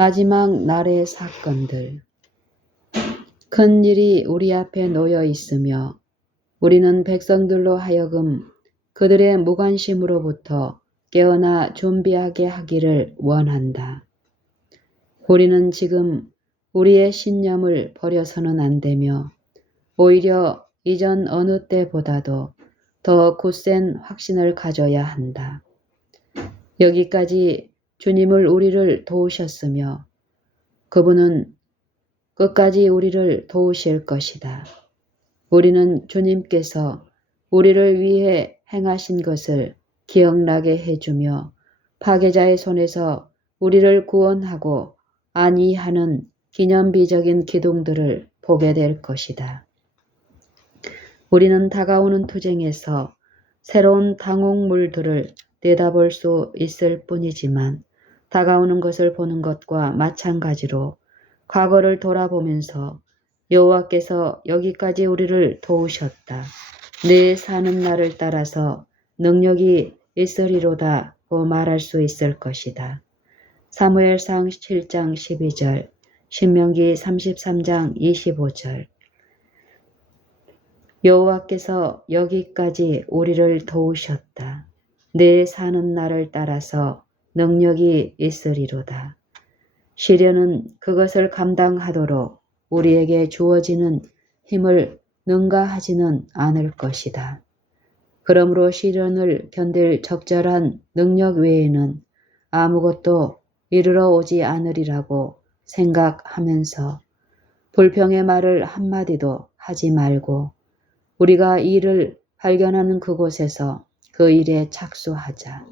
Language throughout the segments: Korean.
마지막 날의 사건들. 큰 일이 우리 앞에 놓여 있으며 우리는 백성들로 하여금 그들의 무관심으로부터 깨어나 준비하게 하기를 원한다. 우리는 지금 우리의 신념을 버려서는 안 되며 오히려 이전 어느 때보다도 더 굳센 확신을 가져야 한다. 여기까지 주님을 우리를 도우셨으며 그분은 끝까지 우리를 도우실 것이다. 우리는 주님께서 우리를 위해 행하신 것을 기억나게 해주며 파괴자의 손에서 우리를 구원하고 안위하는 기념비적인 기둥들을 보게 될 것이다. 우리는 다가오는 투쟁에서 새로운 당혹물들을 내다볼 수 있을 뿐이지만 다가오는 것을 보는 것과 마찬가지로 과거를 돌아보면서 여호와께서 여기까지 우리를 도우셨다. 내 사는 날을 따라서 능력이 있으리로다고 말할 수 있을 것이다. 사무엘상 7장 12절, 신명기 33장 25절. 여호와께서 여기까지 우리를 도우셨다. 내 사는 날을 따라서 능력이 있으리로다. 시련은 그것을 감당하도록 우리에게 주어지는 힘을 능가하지는 않을 것이다. 그러므로 시련을 견딜 적절한 능력 외에는 아무것도 이르러 오지 않으리라고 생각하면서 불평의 말을 한마디도 하지 말고 우리가 일을 발견하는 그곳에서 그 일에 착수하자.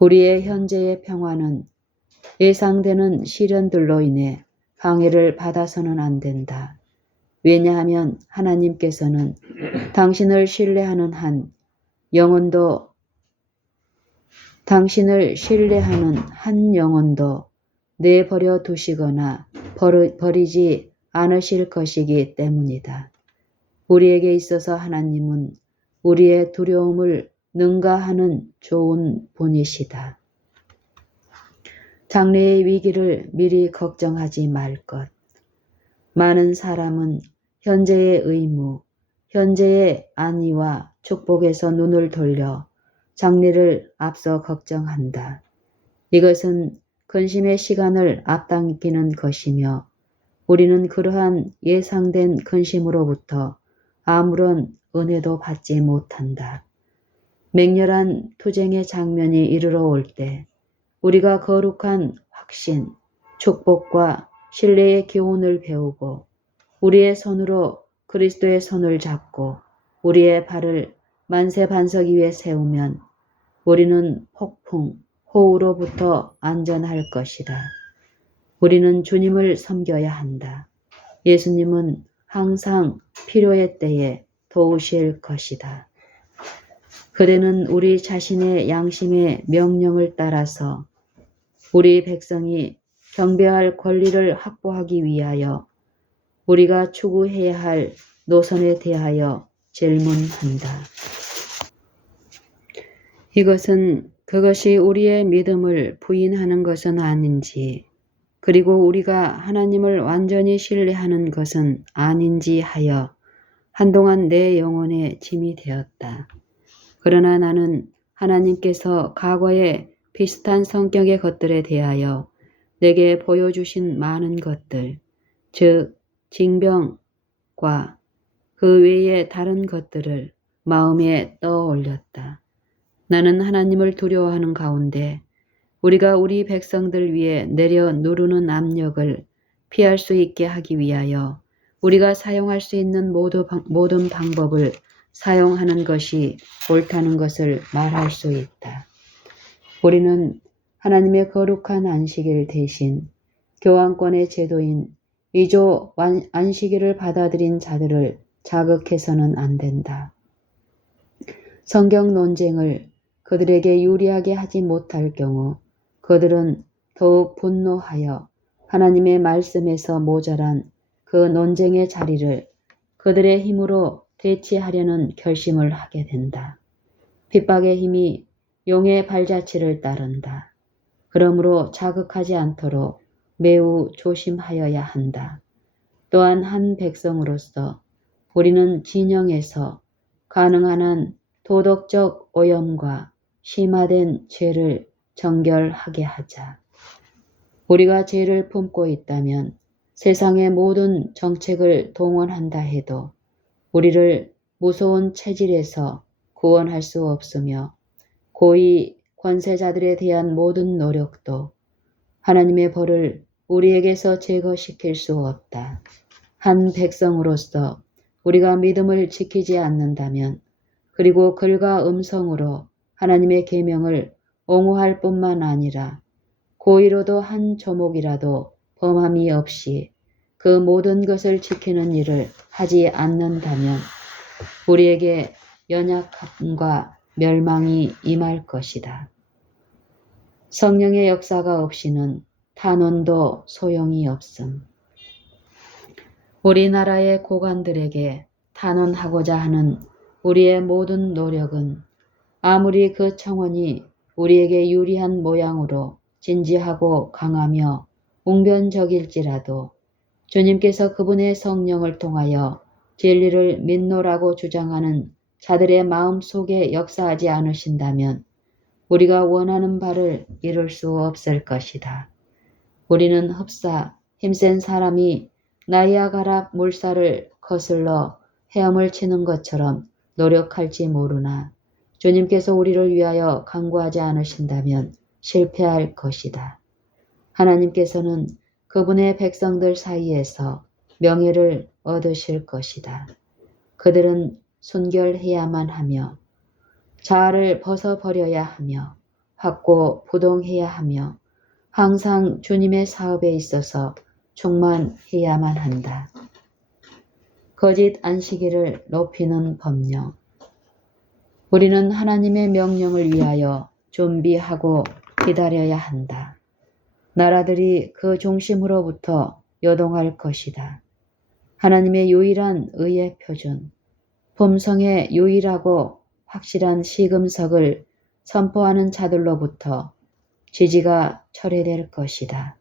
우리의 현재의 평화는 예상되는 시련들로 인해 방해를 받아서는 안 된다. 왜냐하면 하나님께서는 당신을 신뢰하는 한 영혼도 내버려 두시거나 버리지 않으실 것이기 때문이다. 우리에게 있어서 하나님은 우리의 두려움을 능가하는 좋은 분이시다. 장래의 위기를 미리 걱정하지 말 것. 많은 사람은 현재의 의무, 현재의 안위와 축복에서 눈을 돌려 장래를 앞서 걱정한다. 이것은 근심의 시간을 앞당기는 것이며 우리는 그러한 예상된 근심으로부터 아무런 은혜도 받지 못한다. 맹렬한 투쟁의 장면이 이르러 올 때 우리가 거룩한 확신, 축복과 신뢰의 교훈을 배우고 우리의 손으로 그리스도의 손을 잡고 우리의 발을 만세 반석 위에 세우면 우리는 폭풍, 호우로부터 안전할 것이다. 우리는 주님을 섬겨야 한다. 예수님은 항상 필요의 때에 도우실 것이다. 그대는 우리 자신의 양심의 명령을 따라서 우리 백성이 경배할 권리를 확보하기 위하여 우리가 추구해야 할 노선에 대하여 질문한다. 이것은 그것이 우리의 믿음을 부인하는 것은 아닌지, 그리고 우리가 하나님을 완전히 신뢰하는 것은 아닌지 하여 한동안 내 영혼에 짐이 되었다. 그러나 나는 하나님께서 과거의 비슷한 성격의 것들에 대하여 내게 보여주신 많은 것들, 즉 징병과 그 외의 다른 것들을 마음에 떠올렸다. 나는 하나님을 두려워하는 가운데 우리가 우리 백성들 위에 내려 누르는 압력을 피할 수 있게 하기 위하여 우리가 사용할 수 있는 모든 방법을 사용하는 것이 옳다는 것을 말할 수 있다. 우리는 하나님의 거룩한 안식일 대신 교황권의 제도인 위조 안식일을 받아들인 자들을 자극해서는 안 된다. 성경 논쟁을 그들에게 유리하게 하지 못할 경우 그들은 더욱 분노하여 하나님의 말씀에서 모자란 그 논쟁의 자리를 그들의 힘으로 대체하려는 결심을 하게 된다. 핍박의 힘이 용의 발자취를 따른다. 그러므로 자극하지 않도록 매우 조심하여야 한다. 또한 한 백성으로서 우리는 진영에서 가능한 한 도덕적 오염과 심화된 죄를 정결하게 하자. 우리가 죄를 품고 있다면 세상의 모든 정책을 동원한다 해도 우리를 무서운 체질에서 구원할 수 없으며 고위 권세자들에 대한 모든 노력도 하나님의 벌을 우리에게서 제거시킬 수 없다. 한 백성으로서 우리가 믿음을 지키지 않는다면 그리고 글과 음성으로 하나님의 계명을 옹호할 뿐만 아니라 고의로도 한 조목이라도 범함이 없이 그 모든 것을 지키는 일을 하지 않는다면 우리에게 연약함과 멸망이 임할 것이다. 성령의 역사가 없이는 탄원도 소용이 없음. 우리나라의 고관들에게 탄원하고자 하는 우리의 모든 노력은 아무리 그 청원이 우리에게 유리한 모양으로 진지하고 강하며 웅변적일지라도 주님께서 그분의 성령을 통하여 진리를 믿노라고 주장하는 자들의 마음 속에 역사하지 않으신다면 우리가 원하는 바를 이룰 수 없을 것이다. 우리는 흡사 힘센 사람이 나이아가라 물살을 거슬러 헤엄을 치는 것처럼 노력할지 모르나 주님께서 우리를 위하여 간구하지 않으신다면 실패할 것이다. 하나님께서는 그분의 백성들 사이에서 명예를 얻으실 것이다. 그들은 순결해야만 하며 자아를 벗어버려야 하며 확고부동해야 하며 항상 주님의 사업에 있어서 충만해야만 한다. 거짓 안식일을 높이는 법령. 우리는 하나님의 명령을 위하여 준비하고 기다려야 한다. 나라들이 그 중심으로부터 요동할 것이다. 하나님의 유일한 의의 표준, 품성의 유일하고 확실한 시금석을 선포하는 자들로부터 지지가 철회될 것이다.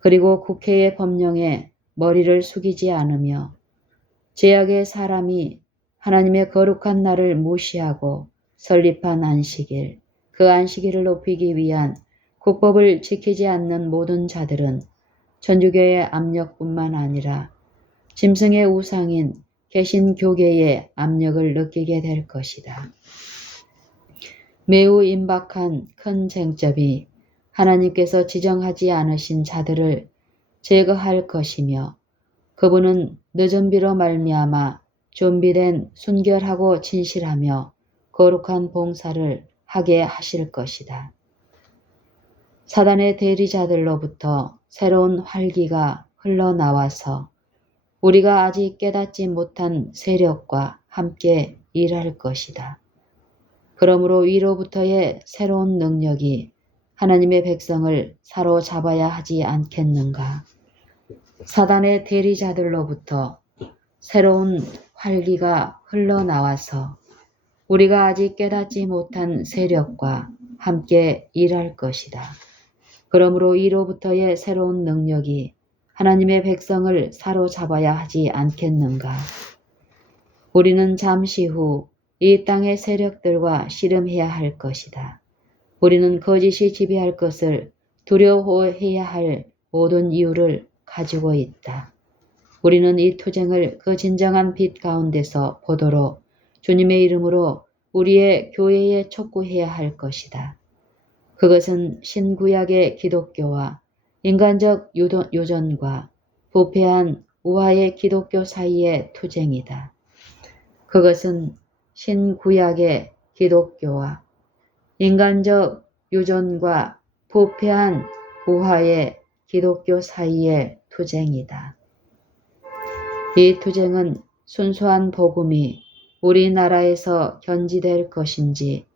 그리고 국회의 법령에 머리를 숙이지 않으며 죄악의 사람이 하나님의 거룩한 날을 무시하고 설립한 안식일, 그 안식일을 높이기 위한 국법을 지키지 않는 모든 자들은 천주교의 압력뿐만 아니라 짐승의 우상인 개신교계의 압력을 느끼게 될 것이다. 매우 임박한 큰 쟁점이 하나님께서 지정하지 않으신 자들을 제거할 것이며 그분은 늦은 비로 말미암아 준비된 순결하고 진실하며 거룩한 봉사를 하게 하실 것이다. 사단의 대리자들로부터 새로운 활기가 흘러나와서 우리가 아직 깨닫지 못한 세력과 함께 일할 것이다. 그러므로 위로부터의 새로운 능력이 하나님의 백성을 사로잡아야 하지 않겠는가. 사단의 대리자들로부터 새로운 활기가 흘러나와서 우리가 아직 깨닫지 못한 세력과 함께 일할 것이다. 그러므로 이로부터의 새로운 능력이 하나님의 백성을 사로잡아야 하지 않겠는가. 우리는 잠시 후 이 땅의 세력들과 씨름해야 할 것이다. 우리는 거짓이 지배할 것을 두려워해야 할 모든 이유를 가지고 있다. 우리는 이 투쟁을 그 진정한 빛 가운데서 보도록 주님의 이름으로 우리의 교회에 촉구해야 할 것이다. 그것은 신구약의 기독교와 인간적 유전과 부패한 우화의 기독교 사이의 투쟁이다. 그것은 신구약의 기독교와 인간적 유전과 부패한 우화의 기독교 사이의 투쟁이다. 이 투쟁은 순수한 복음이 우리나라에서 견지될 것인지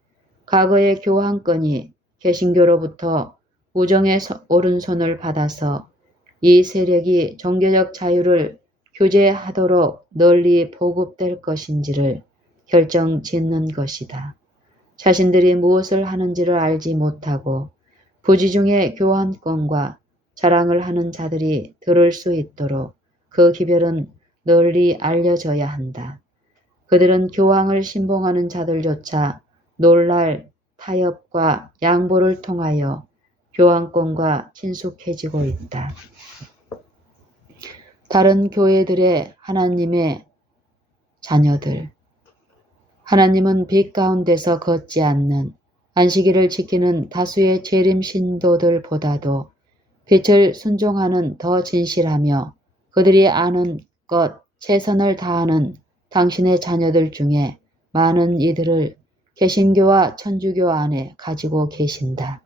과거의 교황권이 개신교로부터 우정의 오른손을 받아서 이 세력이 종교적 자유를 규제하도록 널리 보급될 것인지를 결정짓는 것이다. 자신들이 무엇을 하는지를 알지 못하고 부지중의 교환권과 자랑을 하는 자들이 들을 수 있도록 그 기별은 널리 알려져야 한다. 그들은 교황을 신봉하는 자들조차 놀랄 타협과 양보를 통하여 교황권과 친숙해지고 있다. 다른 교회들의 하나님의 자녀들, 하나님은 빛 가운데서 걷지 않는 안식일을 지키는 다수의 재림 신도들보다도 빛을 순종하는 더 진실하며 그들이 아는 것 최선을 다하는 당신의 자녀들 중에 많은 이들을 개신교와 천주교 안에 가지고 계신다.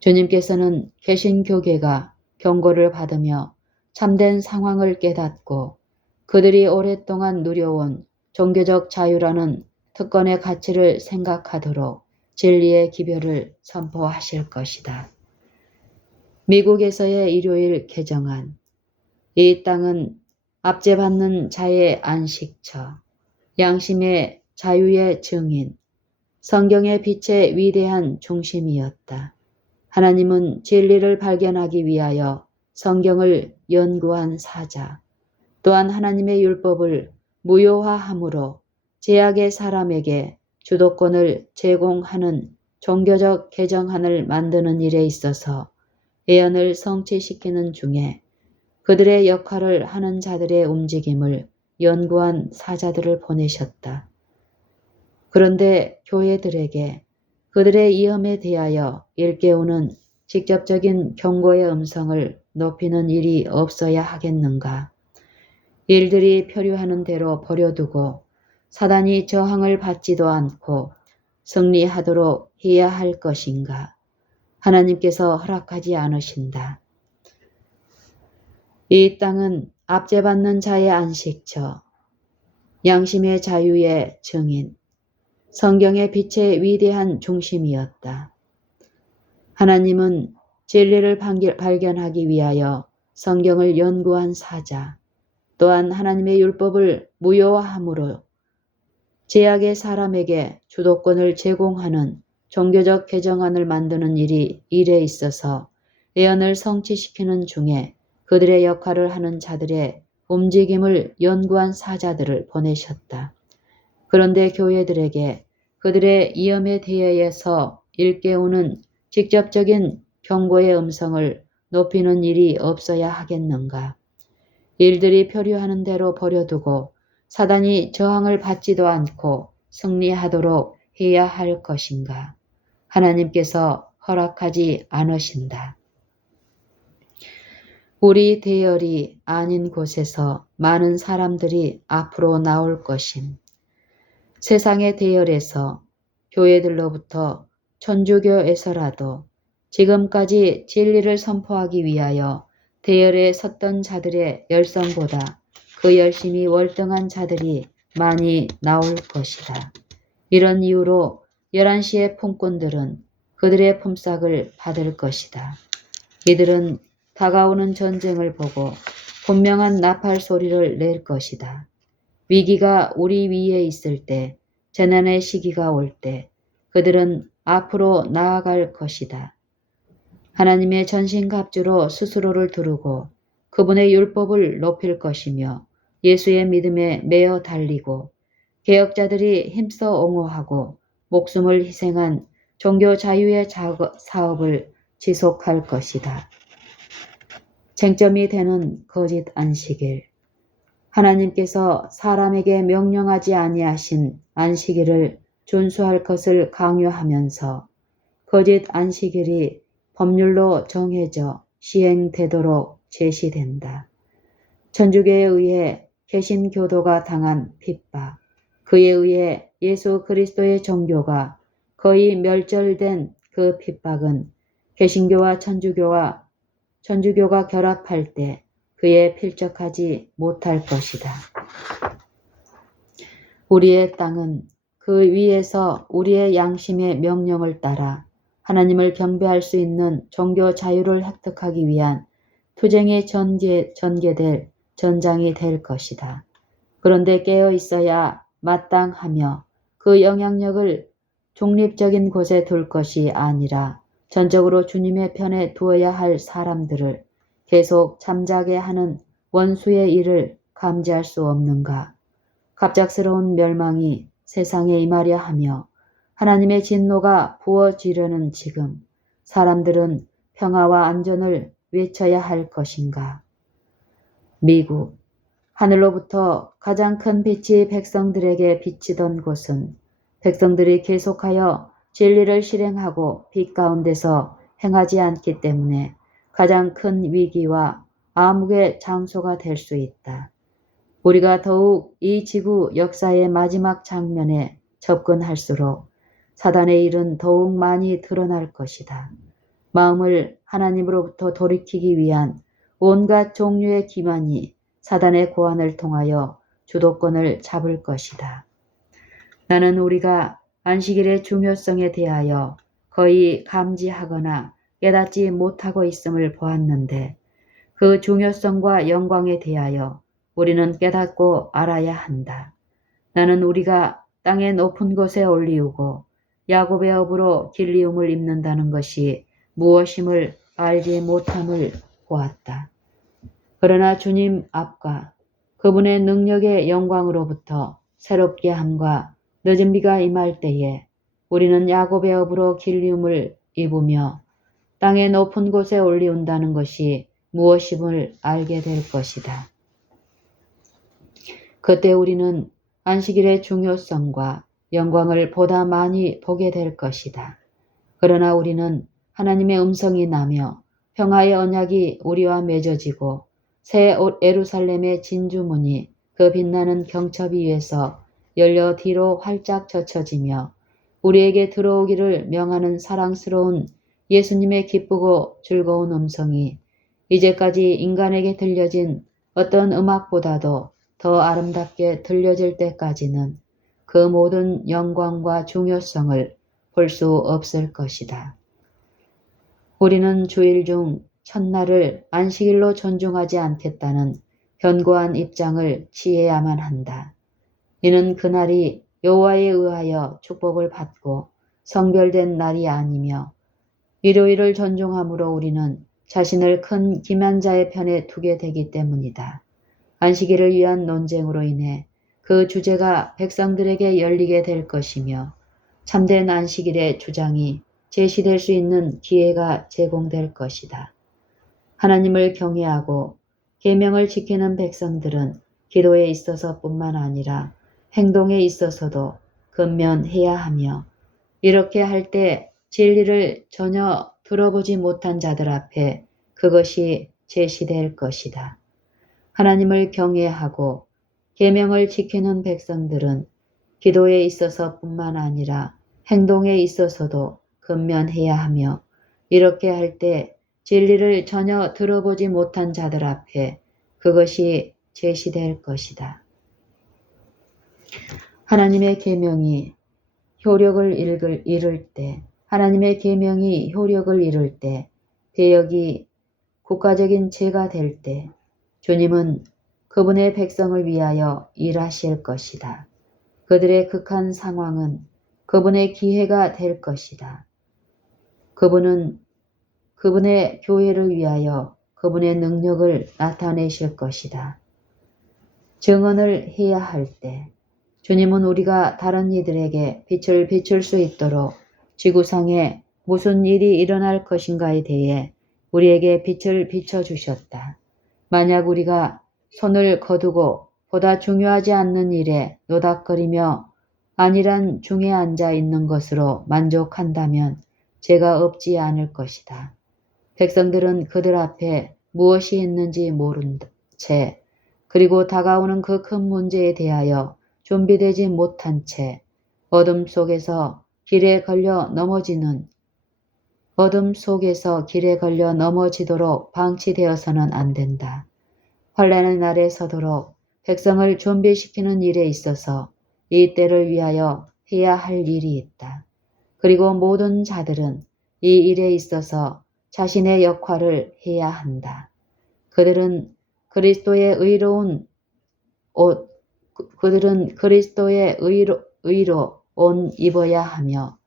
주님께서는 개신교계가 경고를 받으며 참된 상황을 깨닫고 그들이 오랫동안 누려온 종교적 자유라는 특권의 가치를 생각하도록 진리의 기별을 선포하실 것이다. 미국에서의 일요일 개정안. 이 땅은 압제받는 자의 안식처, 양심의 자유의 증인, 성경의 빛의 위대한 중심이었다. 하나님은 진리를 발견하기 위하여 성경을 연구한 사자, 또한 하나님의 율법을 무효화함으로 제약의 사람에게 주도권을 제공하는 종교적 개정안을 만드는 일에 있어서 예언을 성취시키는 중에 그들의 역할을 하는 자들의 움직임을 연구한 사자들을 보내셨다. 그런데 교회들에게 그들의 위험에 대하여 일깨우는 직접적인 경고의 음성을 높이는 일이 없어야 하겠는가? 일들이 표류하는 대로 버려두고 사단이 저항을 받지도 않고 승리하도록 해야 할 것인가? 하나님께서 허락하지 않으신다. 이 땅은 압제받는 자의 안식처, 양심의 자유의 증인, 성경의 빛의 위대한 중심이었다. 하나님은 진리를 발견하기 위하여 성경을 연구한 사자, 또한 하나님의 율법을 무효화함으로 제약의 사람에게 주도권을 제공하는 종교적 개정안을 만드는 일에 있어서 예언을 성취시키는 중에 그들의 역할을 하는 자들의 움직임을 연구한 사자들을 보내셨다. 그런데 교회들에게 그들의 위험에 대해서 일깨우는 직접적인 경고의 음성을 높이는 일이 없어야 하겠는가? 일들이 표류하는 대로 버려두고 사단이 저항을 받지도 않고 승리하도록 해야 할 것인가? 하나님께서 허락하지 않으신다. 우리 대열이 아닌 곳에서 많은 사람들이 앞으로 나올 것임. 세상의 대열에서 교회들로부터 천주교에서라도 지금까지 진리를 선포하기 위하여 대열에 섰던 자들의 열성보다 그 열심이 월등한 자들이 많이 나올 것이다. 이런 이유로 11시의 품꾼들은 그들의 품삯을 받을 것이다. 이들은 다가오는 전쟁을 보고 분명한 나팔 소리를 낼 것이다. 위기가 우리 위에 있을 때, 재난의 시기가 올 때 그들은 앞으로 나아갈 것이다. 하나님의 전신갑주로 스스로를 두르고 그분의 율법을 높일 것이며 예수의 믿음에 매어 달리고 개혁자들이 힘써 옹호하고 목숨을 희생한 종교 자유의 사업을 지속할 것이다. 쟁점이 되는 거짓 안식일. 하나님께서 사람에게 명령하지 아니하신 안식일을 준수할 것을 강요하면서 거짓 안식일이 법률로 정해져 시행되도록 제시된다. 천주교에 의해 개신교도가 당한 핍박, 그에 의해 예수 그리스도의 종교가 거의 멸절된 그 핍박은 개신교와 천주교가 결합할 때 그에 필적하지 못할 것이다. 우리의 땅은 그 위에서 우리의 양심의 명령을 따라 하나님을 경배할 수 있는 종교 자유를 획득하기 위한 투쟁이 전개될 전장이 될 것이다. 그런데 깨어 있어야 마땅하며 그 영향력을 중립적인 곳에 둘 것이 아니라 전적으로 주님의 편에 두어야 할 사람들을 계속 잠자게 하는 원수의 일을 감지할 수 없는가? 갑작스러운 멸망이 세상에 임하려 하며 하나님의 진노가 부어지려는 지금 사람들은 평화와 안전을 외쳐야 할 것인가? 미국, 하늘로부터 가장 큰 빛이 백성들에게 비치던 곳은 백성들이 계속하여 진리를 실행하고 빛 가운데서 행하지 않기 때문에 가장 큰 위기와 암흑의 장소가 될 수 있다. 우리가 더욱 이 지구 역사의 마지막 장면에 접근할수록 사단의 일은 더욱 많이 드러날 것이다. 마음을 하나님으로부터 돌이키기 위한 온갖 종류의 기만이 사단의 고안을 통하여 주도권을 잡을 것이다. 나는 우리가 안식일의 중요성에 대하여 거의 감지하거나 깨닫지 못하고 있음을 보았는데 그 중요성과 영광에 대하여 우리는 깨닫고 알아야 한다. 나는 우리가 땅의 높은 곳에 올리우고 야곱의 업으로 길리움을 입는다는 것이 무엇임을 알지 못함을 보았다. 그러나 주님 앞과 그분의 능력의 영광으로부터 새롭게 함과 늦은 비가 임할 때에 우리는 야곱의 업으로 길리움을 입으며 땅의 높은 곳에 올리운다는 것이 무엇임을 알게 될 것이다. 그때 우리는 안식일의 중요성과 영광을 보다 많이 보게 될 것이다. 그러나 우리는 하나님의 음성이 나며 평화의 언약이 우리와 맺어지고 새 예루살렘의 진주문이 그 빛나는 경첩 위에서 열려 뒤로 활짝 젖혀지며 우리에게 들어오기를 명하는 사랑스러운 예수님의 기쁘고 즐거운 음성이 이제까지 인간에게 들려진 어떤 음악보다도 더 아름답게 들려질 때까지는 그 모든 영광과 중요성을 볼 수 없을 것이다. 우리는 주일 중 첫날을 안식일로 존중하지 않겠다는 견고한 입장을 취해야만 한다. 이는 그날이 여호와에 의하여 축복을 받고 성별된 날이 아니며 일요일을 존중함으로 우리는 자신을 큰 기만자의 편에 두게 되기 때문이다. 안식일을 위한 논쟁으로 인해 그 주제가 백성들에게 열리게 될 것이며 참된 안식일의 주장이 제시될 수 있는 기회가 제공될 것이다. 하나님을 경외하고 계명을 지키는 백성들은 기도에 있어서뿐만 아니라 행동에 있어서도 근면해야 하며 이렇게 할 때 진리를 전혀 들어보지 못한 자들 앞에 그것이 제시될 것이다. 하나님을 경외하고 계명을 지키는 백성들은 기도에 있어서뿐만 아니라 행동에 있어서도 근면해야 하며 이렇게 할 때 진리를 전혀 들어보지 못한 자들 앞에 그것이 제시될 것이다. 하나님의 계명이 효력을 이룰 때, 하나님의 계명이 효력을 이룰 때, 개혁이 국가적인 죄가 될 때, 주님은 그분의 백성을 위하여 일하실 것이다. 그들의 극한 상황은 그분의 기회가 될 것이다. 그분은 그분의 교회를 위하여 그분의 능력을 나타내실 것이다. 증언을 해야 할 때 주님은 우리가 다른 이들에게 빛을 비출 수 있도록 지구상에 무슨 일이 일어날 것인가에 대해 우리에게 빛을 비춰주셨다. 만약 우리가 손을 거두고 보다 중요하지 않는 일에 노닥거리며 안일한 중에 앉아 있는 것으로 만족한다면 죄가 없지 않을 것이다. 백성들은 그들 앞에 무엇이 있는지 모른 채 그리고 다가오는 그 큰 문제에 대하여 준비되지 못한 채 어둠 속에서 길에 걸려 넘어지도록 방치되어서는 안 된다. 환난의 날에 서도록 백성을 준비시키는 일에 있어서 이 때를 위하여 해야 할 일이 있다. 그리고 모든 자들은 이 일에 있어서 자신의 역할을 해야 한다. 그들은 그리스도의 의로 옷 입어야 하며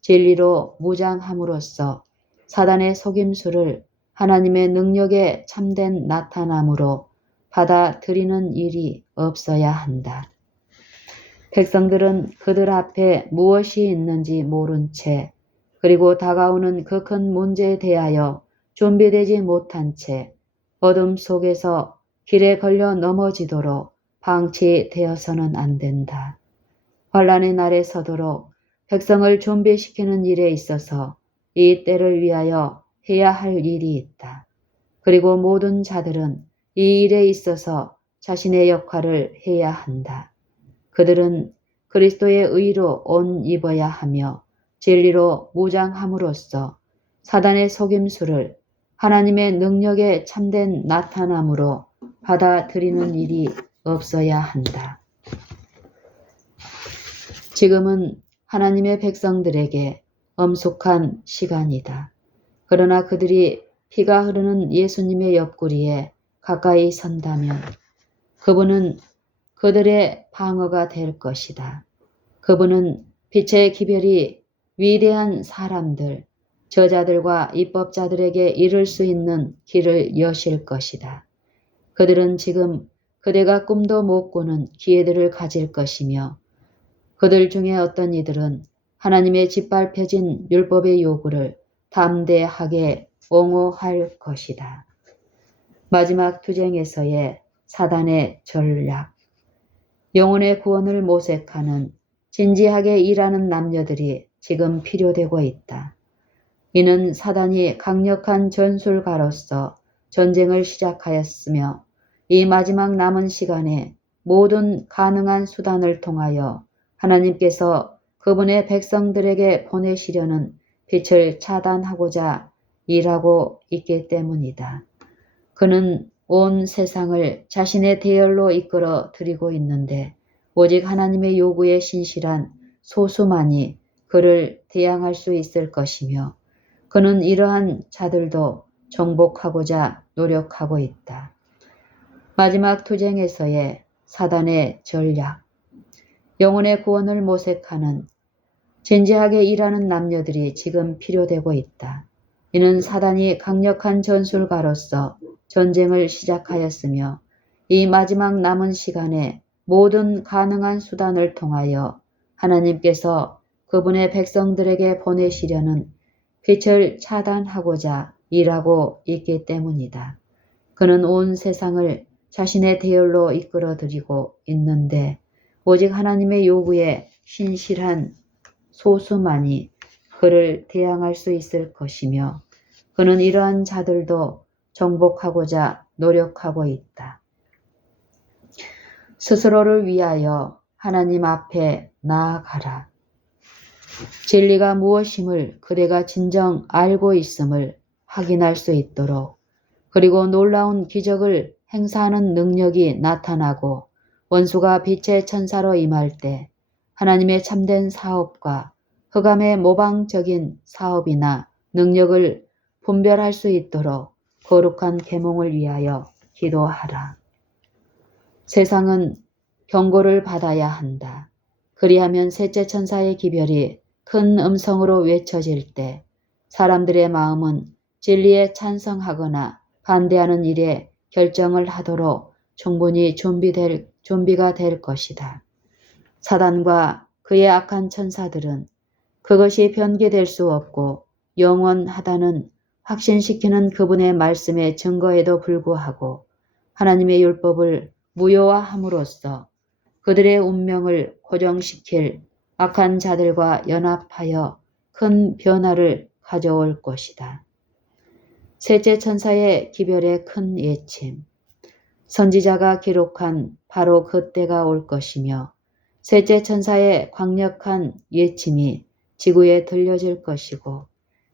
진리로 무장함으로써 사단의 속임수를 하나님의 능력의 참된 나타남으로 받아들이는 일이 없어야 한다. 백성들은 그들 앞에 무엇이 있는지 모른 채 그리고 다가오는 그 큰 문제에 대하여 준비되지 못한 채 어둠 속에서 길에 걸려 넘어지도록 방치되어서는 안 된다. 환란의 날에 서도록 백성을 준비시키는 일에 있어서 이 때를 위하여 해야 할 일이 있다. 그리고 모든 자들은 이 일에 있어서 자신의 역할을 해야 한다. 그들은 그리스도의 의로 옷 입어야 하며 진리로 무장함으로써 사단의 속임수를 하나님의 능력의 참된 나타남으로 받아들이는 일이 없어야 한다. 지금은 하나님의 백성들에게 엄숙한 시간이다. 그러나 그들이 피가 흐르는 예수님의 옆구리에 가까이 선다면 그분은 그들의 방어가 될 것이다. 그분은 빛의 기별이 위대한 사람들, 저자들과 입법자들에게 이를 수 있는 길을 여실 것이다. 그들은 지금 그대가 꿈도 못 꾸는 기회들을 가질 것이며 그들 중에 어떤 이들은 하나님의 짓밟혀진 율법의 요구를 담대하게 옹호할 것이다. 마지막 투쟁에서의 사단의 전략, 영혼의 구원을 모색하는 진지하게 일하는 남녀들이 지금 필요되고 있다. 이는 사단이 강력한 전술가로서 전쟁을 시작하였으며 이 마지막 남은 시간에 모든 가능한 수단을 통하여 하나님께서 그분의 백성들에게 보내시려는 빛을 차단하고자 일하고 있기 때문이다. 그는 온 세상을 자신의 대열로 이끌어 드리고 있는데 오직 하나님의 요구에 신실한 소수만이 그를 대항할 수 있을 것이며 그는 이러한 자들도 정복하고자 노력하고 있다. 마지막 투쟁에서의 사단의 전략, 영혼의 구원을 모색하는 진지하게 일하는 남녀들이 지금 필요되고 있다. 이는 사단이 강력한 전술가로서 전쟁을 시작하였으며 이 마지막 남은 시간에 모든 가능한 수단을 통하여 하나님께서 그분의 백성들에게 보내시려는 빛을 차단하고자 일하고 있기 때문이다. 그는 온 세상을 자신의 대열로 이끌어들이고 있는데 오직 하나님의 요구에 신실한 소수만이 그를 대항할 수 있을 것이며 그는 이러한 자들도 정복하고자 노력하고 있다. 스스로를 위하여 하나님 앞에 나아가라. 진리가 무엇임을 그대가 진정 알고 있음을 확인할 수 있도록 그리고 놀라운 기적을 행사하는 능력이 나타나고 원수가 빛의 천사로 임할 때 하나님의 참된 사업과 흑암의 모방적인 사업이나 능력을 분별할 수 있도록 거룩한 계몽을 위하여 기도하라. 세상은 경고를 받아야 한다. 그리하면 셋째 천사의 기별이 큰 음성으로 외쳐질 때 사람들의 마음은 진리에 찬성하거나 반대하는 일에 결정을 하도록 충분히 준비가 될 것이다. 사단과 그의 악한 천사들은 그것이 변개될 수 없고 영원하다는 확신시키는 그분의 말씀의 증거에도 불구하고 하나님의 율법을 무효화함으로써 그들의 운명을 고정시킬 악한 자들과 연합하여 큰 변화를 가져올 것이다. 셋째 천사의 기별의 큰 예침, 선지자가 기록한 바로 그때가 올 것이며 셋째 천사의 강력한 예침이 지구에 들려질 것이고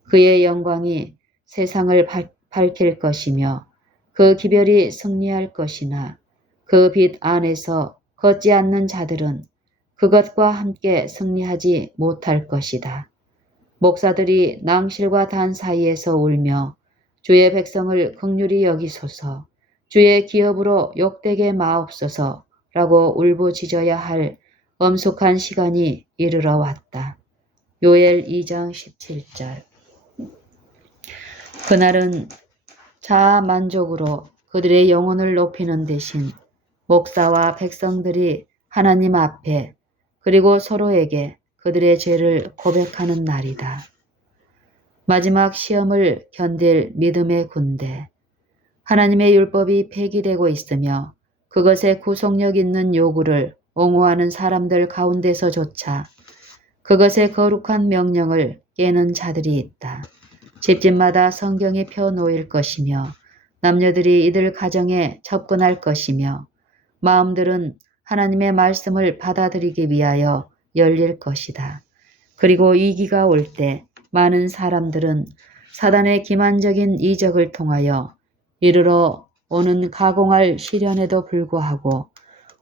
그의 영광이 세상을 밝힐 것이며 그 기별이 승리할 것이나 그 빛 안에서 걷지 않는 자들은 그것과 함께 승리하지 못할 것이다. 목사들이 낭실과 단 사이에서 울며 주의 백성을 긍휼히 여기소서, 주의 기업으로 욕되게 마옵소서라고 울부짖어야 할 엄숙한 시간이 이르러 왔다. 요엘 2장 17절. 그날은 자아 만족으로 그들의 영혼을 높이는 대신 목사와 백성들이 하나님 앞에 그리고 서로에게 그들의 죄를 고백하는 날이다. 마지막 시험을 견딜 믿음의 군대. 하나님의 율법이 폐기되고 있으며 그것에 구속력 있는 요구를 옹호하는 사람들 가운데서조차 그것의 거룩한 명령을 깨는 자들이 있다. 집집마다 성경이 펴놓일 것이며 남녀들이 이들 가정에 접근할 것이며 마음들은 하나님의 말씀을 받아들이기 위하여 열릴 것이다. 그리고 위기가 올 때 많은 사람들은 사단의 기만적인 이적을 통하여 이르러 오는 가공할 시련에도 불구하고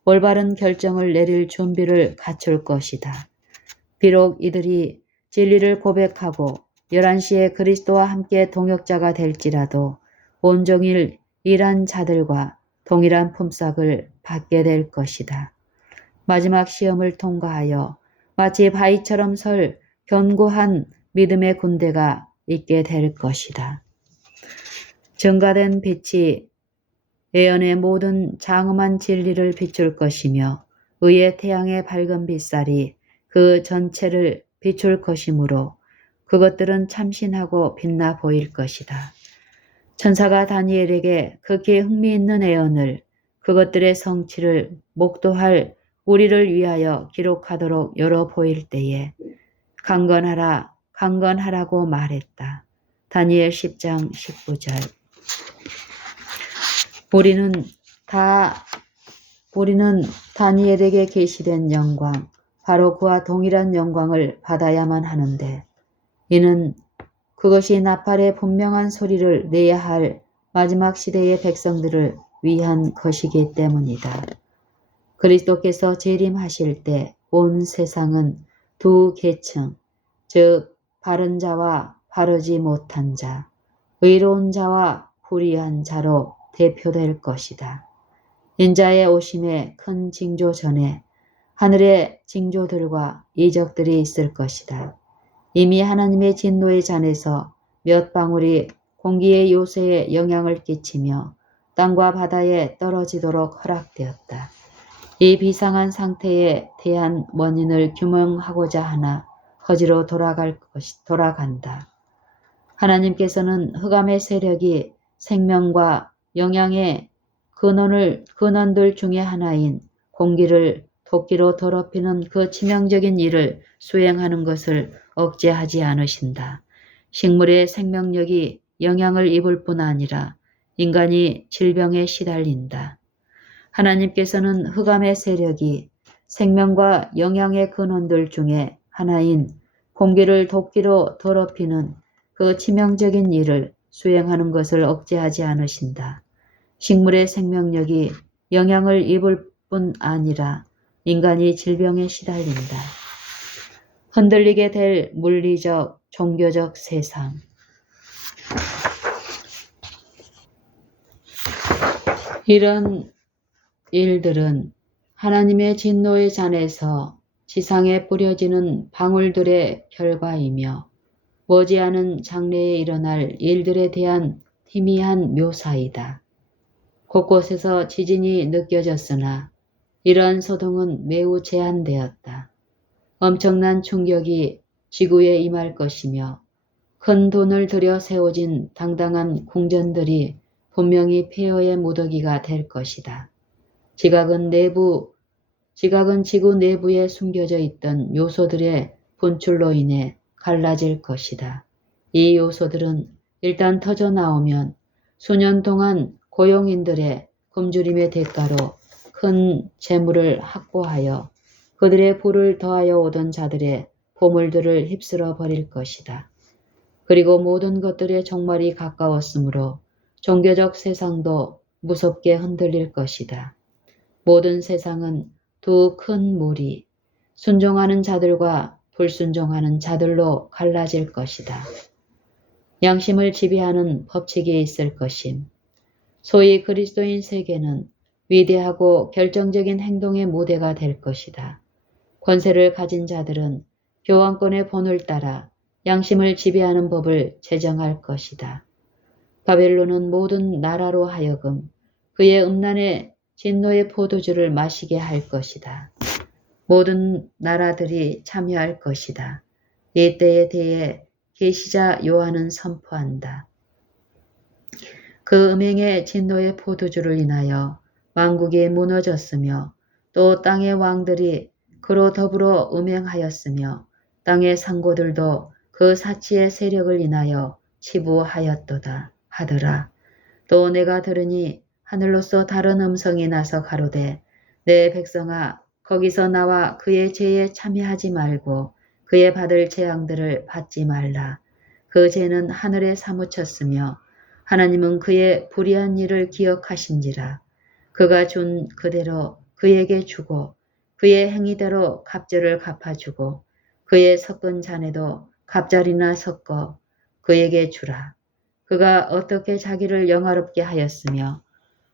올바른 결정을 내릴 준비를 갖출 것이다. 비록 이들이 진리를 고백하고 11시에 그리스도와 함께 동역자가 될지라도 온종일 일한 자들과 동일한 품삯을 받게 될 것이다. 마지막 시험을 통과하여 마치 바위처럼 설 견고한 믿음의 군대가 있게 될 것이다. 증가된 빛이 예언의 모든 장엄한 진리를 비출 것이며 의의 태양의 밝은 빛살이 그 전체를 비출 것이므로 그것들은 참신하고 빛나 보일 것이다. 천사가 다니엘에게 극히 흥미있는 예언을 그것들의 성취를 목도할 우리를 위하여 기록하도록 열어 보일 때에 강건하라, 강건하라고 말했다. 다니엘 10장 19절. 우리는 다니엘에게 계시된 영광, 바로 그와 동일한 영광을 받아야만 하는데 이는 그것이 나팔의 분명한 소리를 내야 할 마지막 시대의 백성들을 위한 것이기 때문이다. 그리스도께서 재림하실 때 온 세상은 두 계층, 즉 바른 자와 바르지 못한 자, 의로운 자와 불의한 자로 대표될 것이다. 인자의 오심의 큰 징조 전에 하늘의 징조들과 이적들이 있을 것이다. 이미 하나님의 진노의 잔에서 몇 방울이 공기의 요새에 영향을 끼치며 땅과 바다에 떨어지도록 허락되었다. 이 비상한 상태에 대한 원인을 규명하고자 하나 허지로 돌아간다. 하나님께서는 흑암의 세력이 생명과 영양의 근원들 중에 하나인 공기를 도끼로 더럽히는 그 치명적인 일을 수행하는 것을 억제하지 않으신다. 식물의 생명력이 영향을 입을 뿐 아니라 인간이 질병에 시달린다. 하나님께서는 흑암의 세력이 생명과 영양의 근원들 중에 하나인 공기를 도끼로 더럽히는 그 치명적인 일을 수행하는 것을 억제하지 않으신다. 식물의 생명력이 영향을 입을 뿐 아니라 인간이 질병에 시달린다. 흔들리게 될 물리적, 종교적 세상. 이런 일들은 하나님의 진노의 잔에서 지상에 뿌려지는 방울들의 결과이며 머지않은 장래에 일어날 일들에 대한 희미한 묘사이다. 곳곳에서 지진이 느껴졌으나 이러한 소동은 매우 제한되었다. 엄청난 충격이 지구에 임할 것이며 큰 돈을 들여 세워진 당당한 궁전들이 분명히 폐허의 무더기가 될 것이다. 지각은 지구 내부에 숨겨져 있던 요소들의 분출로 인해 갈라질 것이다. 이 요소들은 일단 터져 나오면 수년 동안 고용인들의 굶주림의 대가로 큰 재물을 확보하여 그들의 부를 더하여 오던 자들의 보물들을 휩쓸어 버릴 것이다. 그리고 모든 것들의 종말이 가까웠으므로 종교적 세상도 무섭게 흔들릴 것이다. 모든 세상은 두 큰 무리, 순종하는 자들과 불순종하는 자들로 갈라질 것이다. 양심을 지배하는 법칙이 있을 것임. 소위 그리스도인 세계는 위대하고 결정적인 행동의 무대가 될 것이다. 권세를 가진 자들은 교황권의 본을 따라 양심을 지배하는 법을 제정할 것이다. 바벨론은 모든 나라로 하여금 그의 음란의 진노의 포도주를 마시게 할 것이다. 모든 나라들이 참여할 것이다. 이 때에 대해 계시자 요한은 선포한다. 그 음행의 진노의 포도주를 인하여 왕국이 무너졌으며 또 땅의 왕들이 그로 더불어 음행하였으며 땅의 상고들도 그 사치의 세력을 인하여 치부하였도다 하더라. 또 내가 들으니 하늘로서 다른 음성이 나서 가로되 내 백성아 거기서 나와 그의 죄에 참여하지 말고 그의 받을 재앙들을 받지 말라. 그 죄는 하늘에 사무쳤으며 하나님은 그의 불의한 일을 기억하신지라. 그가 준 그대로 그에게 주고 그의 행위대로 갑절을 갚아주고 그의 섞은 잔에도 갑자리나 섞어 그에게 주라. 그가 어떻게 자기를 영화롭게 하였으며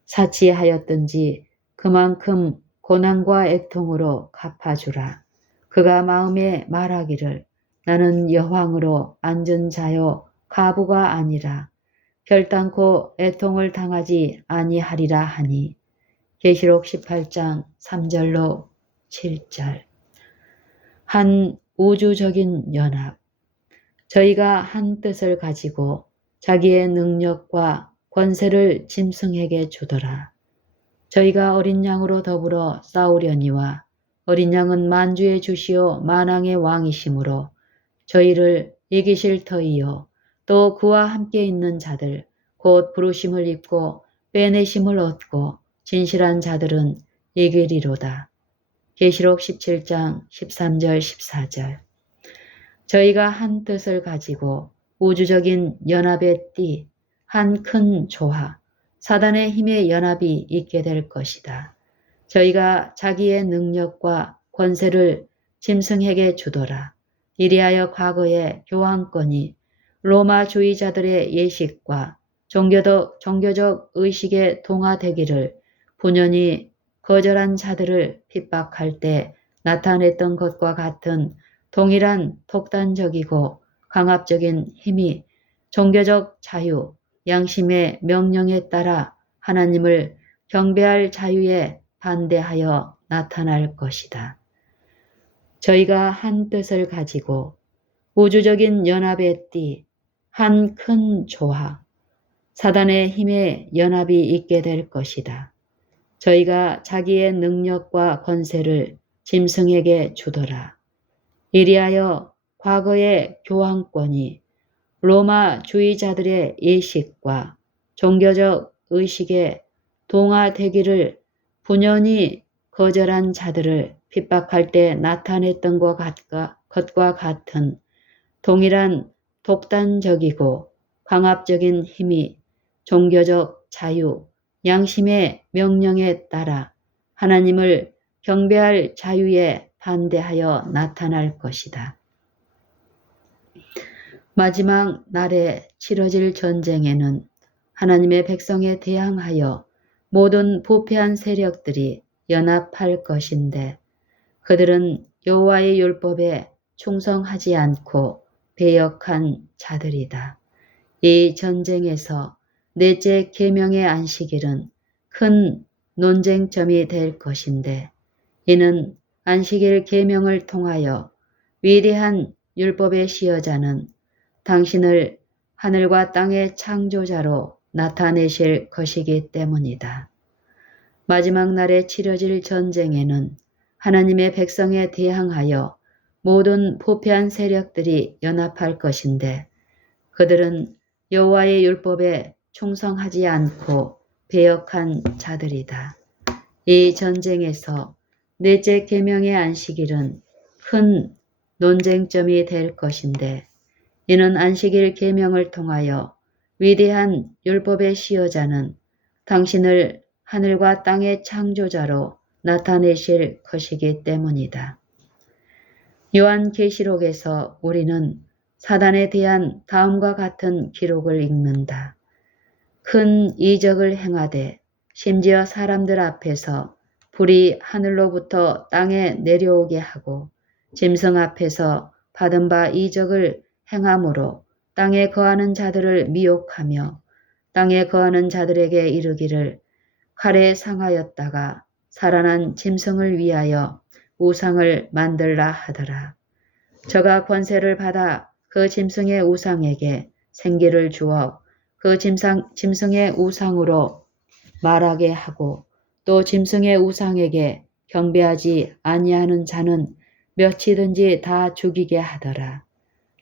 사치하였든지 그만큼 고난과 애통으로 갚아주라. 그가 마음에 말하기를 나는 여황으로 앉은 자요 가부가 아니라 결단코 애통을 당하지 아니하리라 하니 계시록 18장 3절로 7절. 한 우주적인 연합. 저희가 한 뜻을 가지고 자기의 능력과 권세를 짐승에게 주더라. 저희가 어린 양으로 더불어 싸우려니와 어린 양은 만주의 주시오 만왕의 왕이시므로 저희를 이기실 터이요 또 그와 함께 있는 자들 곧 부르심을 입고 빼내심을 얻고 진실한 자들은 이기리로다. 계시록 17장 13절 14절. 저희가 한 뜻을 가지고 우주적인 연합의 띠, 한 큰 조화, 사단의 힘의 연합이 있게 될 것이다. 저희가 자기의 능력과 권세를 짐승에게 주더라. 이리하여 과거의 교황권이 로마주의자들의 예식과 종교적 의식에 동화되기를 분연히 거절한 자들을 핍박할 때 나타냈던 것과 같은 동일한 독단적이고 강압적인 힘이 종교적 자유, 양심의 명령에 따라 하나님을 경배할 자유에 반대하여 나타날 것이다. 저희가 한 뜻을 가지고 우주적인 연합의 띠, 한 큰 조화, 사단의 힘의 연합이 있게 될 것이다. 저희가 자기의 능력과 권세를 짐승에게 주더라. 이리하여 과거의 교황권이 로마주의자들의 예식과 종교적 의식에 동화되기를 분연히 거절한 자들을 핍박할 때 나타냈던 것과 같은 동일한 독단적이고 강압적인 힘이 종교적 자유, 양심의 명령에 따라 하나님을 경배할 자유에 반대하여 나타날 것이다. 마지막 날에 치러질 전쟁에는 하나님의 백성에 대항하여 모든 부패한 세력들이 연합할 것인데 그들은 여호와의 율법에 충성하지 않고 배역한 자들이다. 이 전쟁에서 넷째 계명의 안식일은 큰 논쟁점이 될 것인데 이는 안식일 계명을 통하여 위대한 율법의 시여자는 당신을 하늘과 땅의 창조자로 나타내실 것이기 때문이다. 마지막 날에 치러질 전쟁에는 하나님의 백성에 대항하여 모든 부패한 세력들이 연합할 것인데 그들은 여호와의 율법에 충성하지 않고 배역한 자들이다. 이 전쟁에서 넷째 계명의 안식일은 큰 논쟁점이 될 것인데 이는 안식일 계명을 통하여 위대한 율법의 시여자는 당신을 하늘과 땅의 창조자로 나타내실 것이기 때문이다. 요한계시록에서 우리는 사단에 대한 다음과 같은 기록을 읽는다. 큰 이적을 행하되 심지어 사람들 앞에서 불이 하늘로부터 땅에 내려오게 하고 짐승 앞에서 받은 바 이적을 행함으로 땅에 거하는 자들을 미혹하며 땅에 거하는 자들에게 이르기를 칼에 상하였다가 살아난 짐승을 위하여 우상을 만들라 하더라. 저가 권세를 받아 그 짐승의 우상에게 생기를 주어 그 짐승의 우상으로 말하게 하고 또 짐승의 우상에게 경배하지 아니하는 자는 몇이든지 다 죽이게 하더라.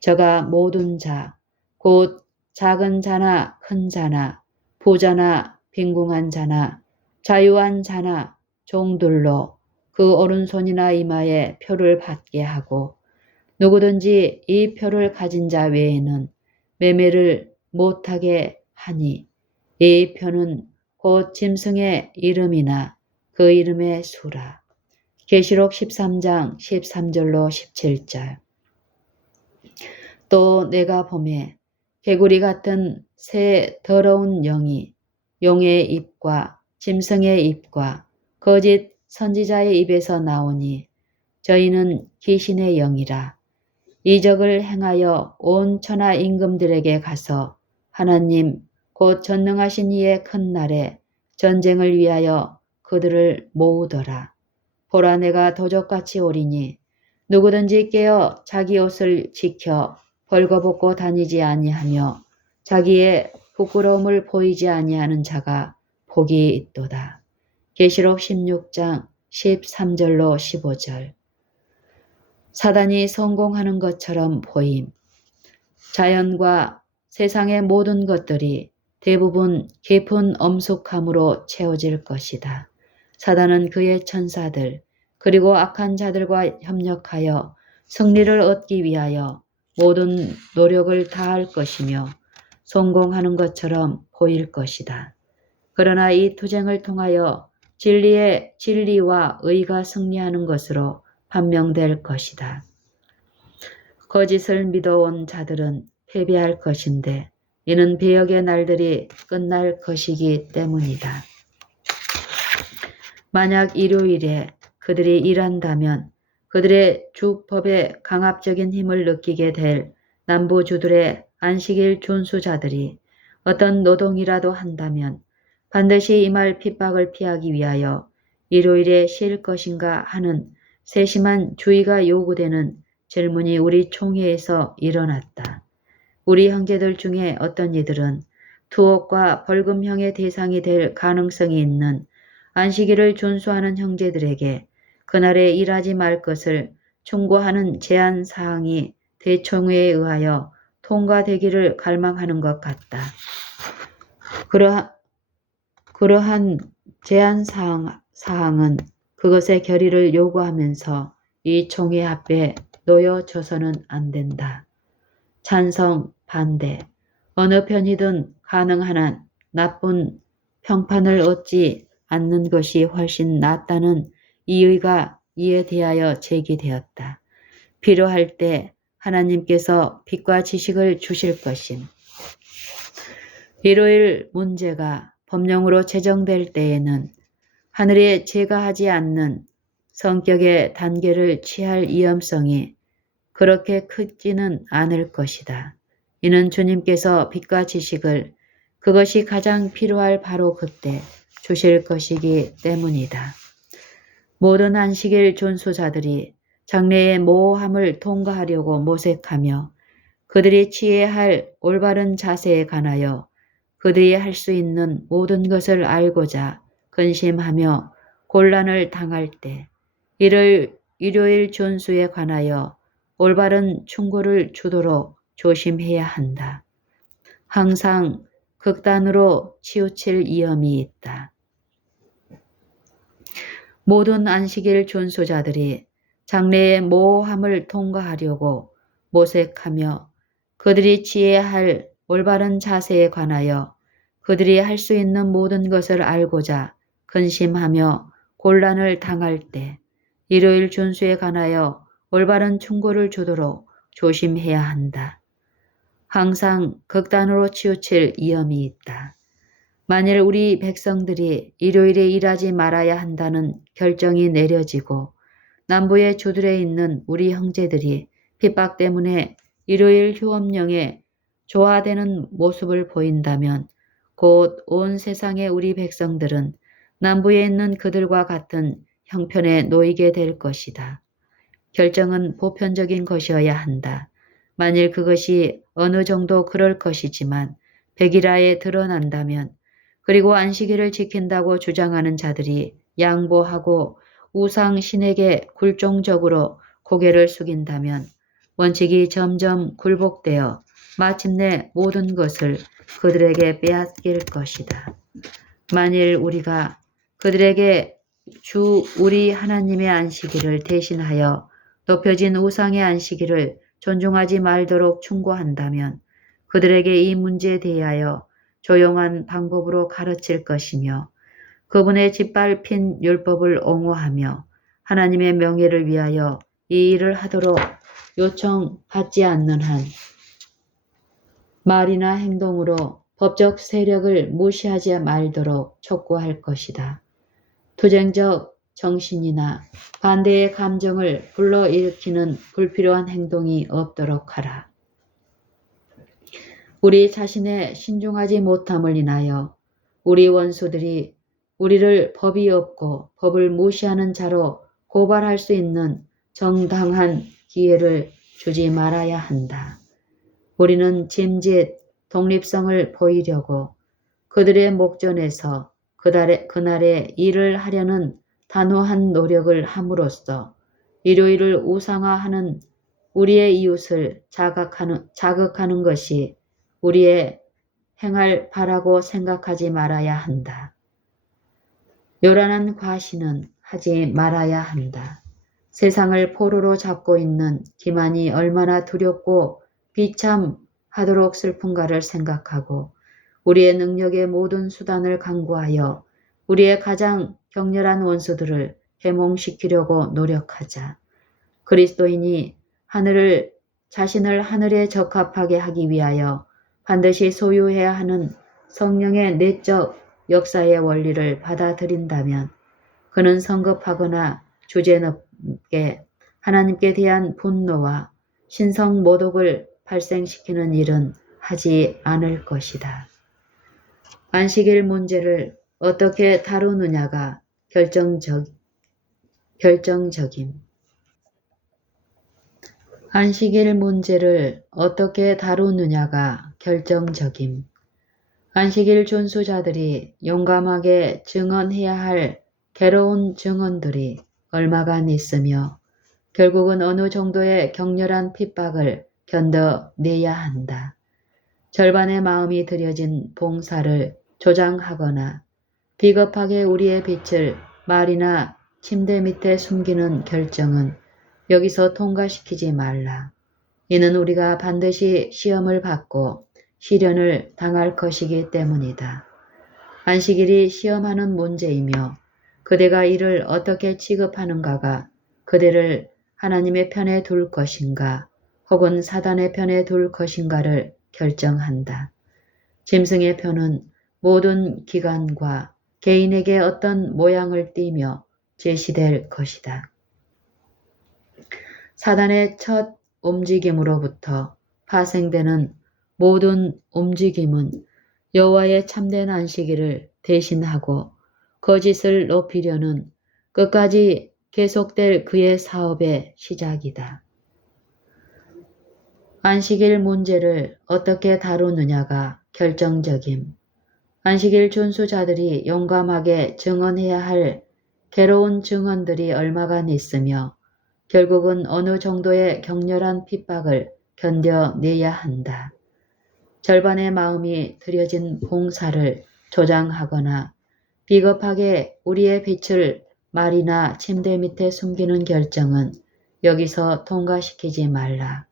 저가 모든 자, 곧 작은 자나 큰 자나 부자나 빈궁한 자나 자유한 자나 종들로 그 오른손이나 이마에 표를 받게 하고 누구든지 이 표를 가진 자 외에는 매매를 못하게 하니 이 표는 곧 짐승의 이름이나 그 이름의 수라. 계시록 13장 13절로 17절. 또 내가 보매 개구리 같은 새 더러운 영이 용의 입과 짐승의 입과 거짓 선지자의 입에서 나오니 저희는 귀신의 영이라. 이적을 행하여 온 천하 임금들에게 가서 하나님 곧 전능하신 이의 큰 날에 전쟁을 위하여 그들을 모으더라. 보라 내가 도적같이 오리니 누구든지 깨어 자기 옷을 지켜 벌거벗고 다니지 아니하며 자기의 부끄러움을 보이지 아니하는 자가 복이 있도다. 계시록 16장 13절로 15절. 사단이 성공하는 것처럼 보임. 자연과 세상의 모든 것들이 대부분 깊은 엄숙함으로 채워질 것이다. 사단은 그의 천사들 그리고 악한 자들과 협력하여 승리를 얻기 위하여 모든 노력을 다할 것이며 성공하는 것처럼 보일 것이다. 그러나 이 투쟁을 통하여 진리와 의가 승리하는 것으로 판명될 것이다. 거짓을 믿어온 자들은 패배할 것인데 이는 배역의 날들이 끝날 것이기 때문이다. 만약 일요일에 그들이 일한다면 그들의 주법에 강압적인 힘을 느끼게 될 남부주들의 안식일 준수자들이 어떤 노동이라도 한다면 반드시 임할 핍박을 피하기 위하여 일요일에 쉴 것인가 하는 세심한 주의가 요구되는 질문이 우리 총회에서 일어났다. 우리 형제들 중에 어떤 이들은 투옥과 벌금형의 대상이 될 가능성이 있는 안식일을 준수하는 형제들에게 그날에 일하지 말 것을 충고하는 제한 사항이 대총회에 의하여 통과되기를 갈망하는 것 같다. 그러한 제한 사항은 그것의 결의를 요구하면서 이 총회 앞에 놓여져서는 안 된다. 찬성, 반대, 어느 편이든 가능한 한 나쁜 평판을 얻지 않는 것이 훨씬 낫다는 이의가 이에 대하여 제기되었다. 필요할 때 하나님께서 빛과 지식을 주실 것임. 일요일 문제가 법령으로 제정될 때에는 하늘에 제가하지 않는 성격의 단계를 취할 위험성이 그렇게 크지는 않을 것이다. 이는 주님께서 빛과 지식을 그것이 가장 필요할 바로 그때 주실 것이기 때문이다. 모든 안식일 준수자들이 장래의 모호함을 통과하려고 모색하며 그들이 취해야 할 올바른 자세에 관하여 그들이 할 수 있는 모든 것을 알고자 근심하며 곤란을 당할 때 일요일 준수에 관하여 올바른 충고를 주도록 조심해야 한다. 항상 극단으로 치우칠 위험이 있다. 모든 안식일 준수자들이 장래의 모호함을 통과하려고 모색하며 그들이 취해야 할 올바른 자세에 관하여 그들이 할 수 있는 모든 것을 알고자 근심하며 곤란을 당할 때 일요일 준수에 관하여 올바른 충고를 주도록 조심해야 한다. 항상 극단으로 치우칠 위험이 있다. 만일 우리 백성들이 일요일에 일하지 말아야 한다는 결정이 내려지고 남부의 주들에 있는 우리 형제들이 핍박 때문에 일요일 휴업령에 조화되는 모습을 보인다면 곧 온 세상의 우리 백성들은 남부에 있는 그들과 같은 형편에 놓이게 될 것이다. 결정은 보편적인 것이어야 한다. 만일 그것이 어느 정도 그럴 것이지만 백일하에 드러난다면, 그리고 안식일을 지킨다고 주장하는 자들이 양보하고 우상 신에게 굴종적으로 고개를 숙인다면 원칙이 점점 굴복되어 마침내 모든 것을 그들에게 빼앗길 것이다. 만일 우리가 그들에게 주 우리 하나님의 안식일을 대신하여 높여진 우상의 안식일을 존중하지 말도록 충고한다면 그들에게 이 문제에 대하여 조용한 방법으로 가르칠 것이며, 그분의 짓밟힌 율법을 옹호하며 하나님의 명예를 위하여 이 일을 하도록 요청받지 않는 한 말이나 행동으로 법적 세력을 무시하지 말도록 촉구할 것이다. 투쟁적 정신이나 반대의 감정을 불러일으키는 불필요한 행동이 없도록 하라. 우리 자신의 신중하지 못함을 인하여 우리 원수들이 우리를 법이 없고 법을 무시하는 자로 고발할 수 있는 정당한 기회를 주지 말아야 한다. 우리는 짐짓 독립성을 보이려고 그들의 목전에서 그날에 일을 하려는 단호한 노력을 함으로써 일요일을 우상화하는 우리의 이웃을 자극하는 것이 우리의 행할 바라고 생각하지 말아야 한다. 요란한 과시는 하지 말아야 한다. 세상을 포로로 잡고 있는 기만이 얼마나 두렵고 비참하도록 슬픈가를 생각하고 우리의 능력의 모든 수단을 강구하여 우리의 가장 격렬한 원수들을 해몽시키려고 노력하자. 그리스도인이 자신을 하늘에 적합하게 하기 위하여 반드시 소유해야 하는 성령의 내적 역사의 원리를 받아들인다면 그는 성급하거나 주제넘게 하나님께 대한 분노와 신성 모독을 발생시키는 일은 하지 않을 것이다. 안식일 문제를 어떻게 다루느냐가 결정적임. 안식일 문제를 어떻게 다루느냐가 결정적임. 안식일 준수자들이 용감하게 증언해야 할 괴로운 증언들이 얼마간 있으며 결국은 어느 정도의 격렬한 핍박을 견뎌내야 한다. 절반의 마음이 들여진 봉사를 조장하거나 비겁하게 우리의 빛을 말이나 침대 밑에 숨기는 결정은 여기서 통과시키지 말라. 이는 우리가 반드시 시험을 받고 시련을 당할 것이기 때문이다. 안식일이 시험하는 문제이며 그대가 이를 어떻게 취급하는가가 그대를 하나님의 편에 둘 것인가 혹은 사단의 편에 둘 것인가를 결정한다. 짐승의 표는 모든 기관과 개인에게 어떤 모양을 띠며 제시될 것이다. 사단의 첫 움직임으로부터 파생되는 모든 움직임은 여호와의 참된 안식일을 대신하고 거짓을 높이려는 끝까지 계속될 그의 사업의 시작이다. 안식일 문제를 어떻게 다루느냐가 결정적임. 안식일 준수자들이 용감하게 증언해야 할 괴로운 증언들이 얼마간 있으며 결국은 어느 정도의 격렬한 핍박을 견뎌내야 한다. 절반의 마음이 들여진 봉사를 조장하거나 비겁하게 우리의 빛을 말이나 침대 밑에 숨기는 결정은 여기서 통과시키지 말라.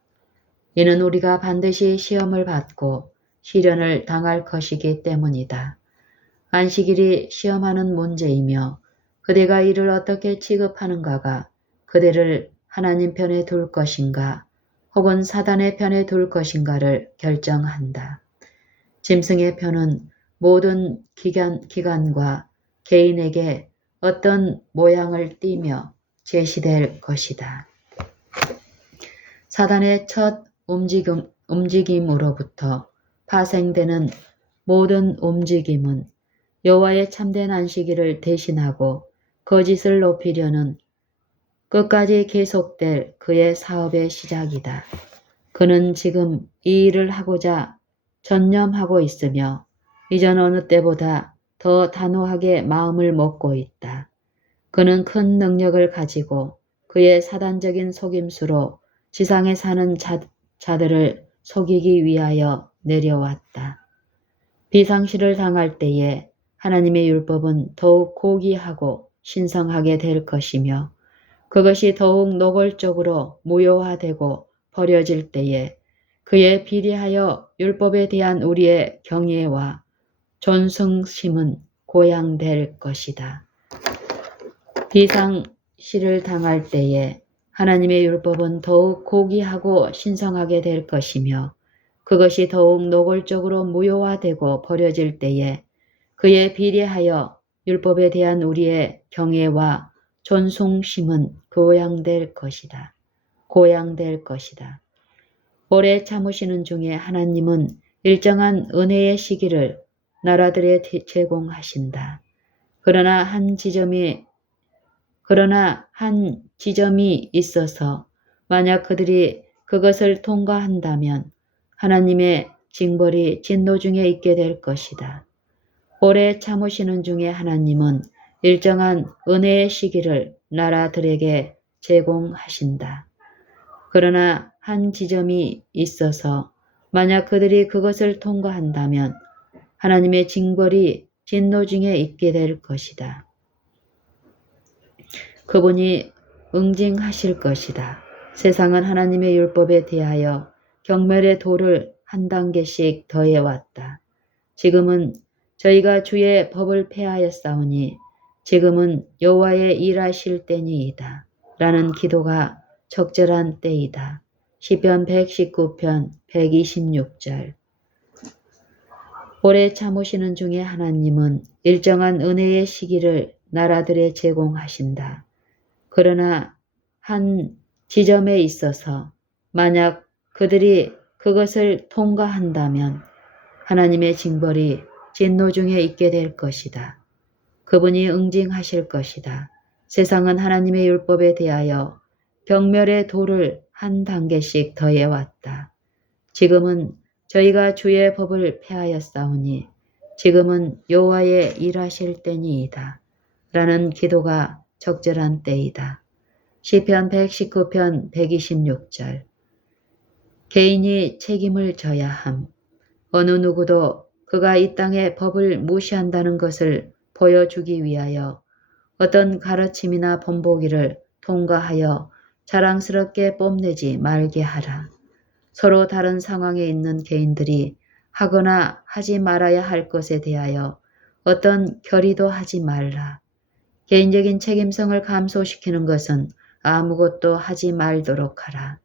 이는 우리가 반드시 시험을 받고 시련을 당할 것이기 때문이다. 안식일이 시험하는 문제이며 그대가 이를 어떻게 취급하는가가 그대를 하나님 편에 둘 것인가 혹은 사단의 편에 둘 것인가를 결정한다. 짐승의 편은 모든 기관과 개인에게 어떤 모양을 띠며 제시될 것이다. 사단의 첫 움직임으로부터 파생되는 모든 움직임은 여호와의 참된 안식일을 대신하고 거짓을 높이려는 끝까지 계속될 그의 사업의 시작이다. 그는 지금 이 일을 하고자 전념하고 있으며 이전 어느 때보다 더 단호하게 마음을 먹고 있다. 그는 큰 능력을 가지고 그의 사단적인 속임수로 지상에 사는 자들을 속이기 위하여 내려왔다. 비상시를 당할 때에 하나님의 율법은 더욱 고귀하고 신성하게 될 것이며 그것이 더욱 노골적으로 무효화되고 버려질 때에 그에 비례하여 율법에 대한 우리의 경외와 존승심은 고양될 것이다. 비상시를 당할 때에 하나님의 율법은 더욱 고귀하고 신성하게 될 것이며 그것이 더욱 노골적으로 무효화되고 버려질 때에 그에 비례하여 율법에 대한 우리의 경외와 존숭심은 고양될 것이다. 고양될 것이다. 오래 참으시는 중에 하나님은 일정한 은혜의 시기를 나라들에 제공하신다. 그러나 한 지점이 있어서 만약 그들이 그것을 통과한다면 하나님의 징벌이 진노 중에 있게 될 것이다. 오래 참으시는 중에 하나님은 일정한 은혜의 시기를 나라들에게 제공하신다. 그러나 한 지점이 있어서 만약 그들이 그것을 통과한다면 하나님의 징벌이 진노 중에 있게 될 것이다. 그분이 응징하실 것이다. 세상은 하나님의 율법에 대하여 경멸의 도를 한 단계씩 더해왔다. 지금은 저희가 주의 법을 폐하였사오니 지금은 여호와의 일하실 때니이다. 라는 기도가 적절한 때이다. 시편 119편 126절. 오래 참으시는 중에 하나님은 일정한 은혜의 시기를 나라들에 제공하신다. 그러나 한 지점에 있어서 만약 그들이 그것을 통과한다면 하나님의 징벌이 진노 중에 있게 될 것이다. 그분이 응징하실 것이다. 세상은 하나님의 율법에 대하여 경멸의 도를 한 단계씩 더해왔다. 지금은 저희가 주의 법을 폐하였사오니 지금은 여호와의 일하실 때니이다. 라는 기도가 적절한 때이다. 시편 119편 126절. 개인이 책임을 져야 함. 어느 누구도 그가 이 땅의 법을 무시한다는 것을 보여주기 위하여 어떤 가르침이나 본보기를 통과하여 자랑스럽게 뽐내지 말게 하라. 서로 다른 상황에 있는 개인들이 하거나 하지 말아야 할 것에 대하여 어떤 결의도 하지 말라. 개인적인 책임성을 감소시키는 것은 아무것도 하지 말도록 하라.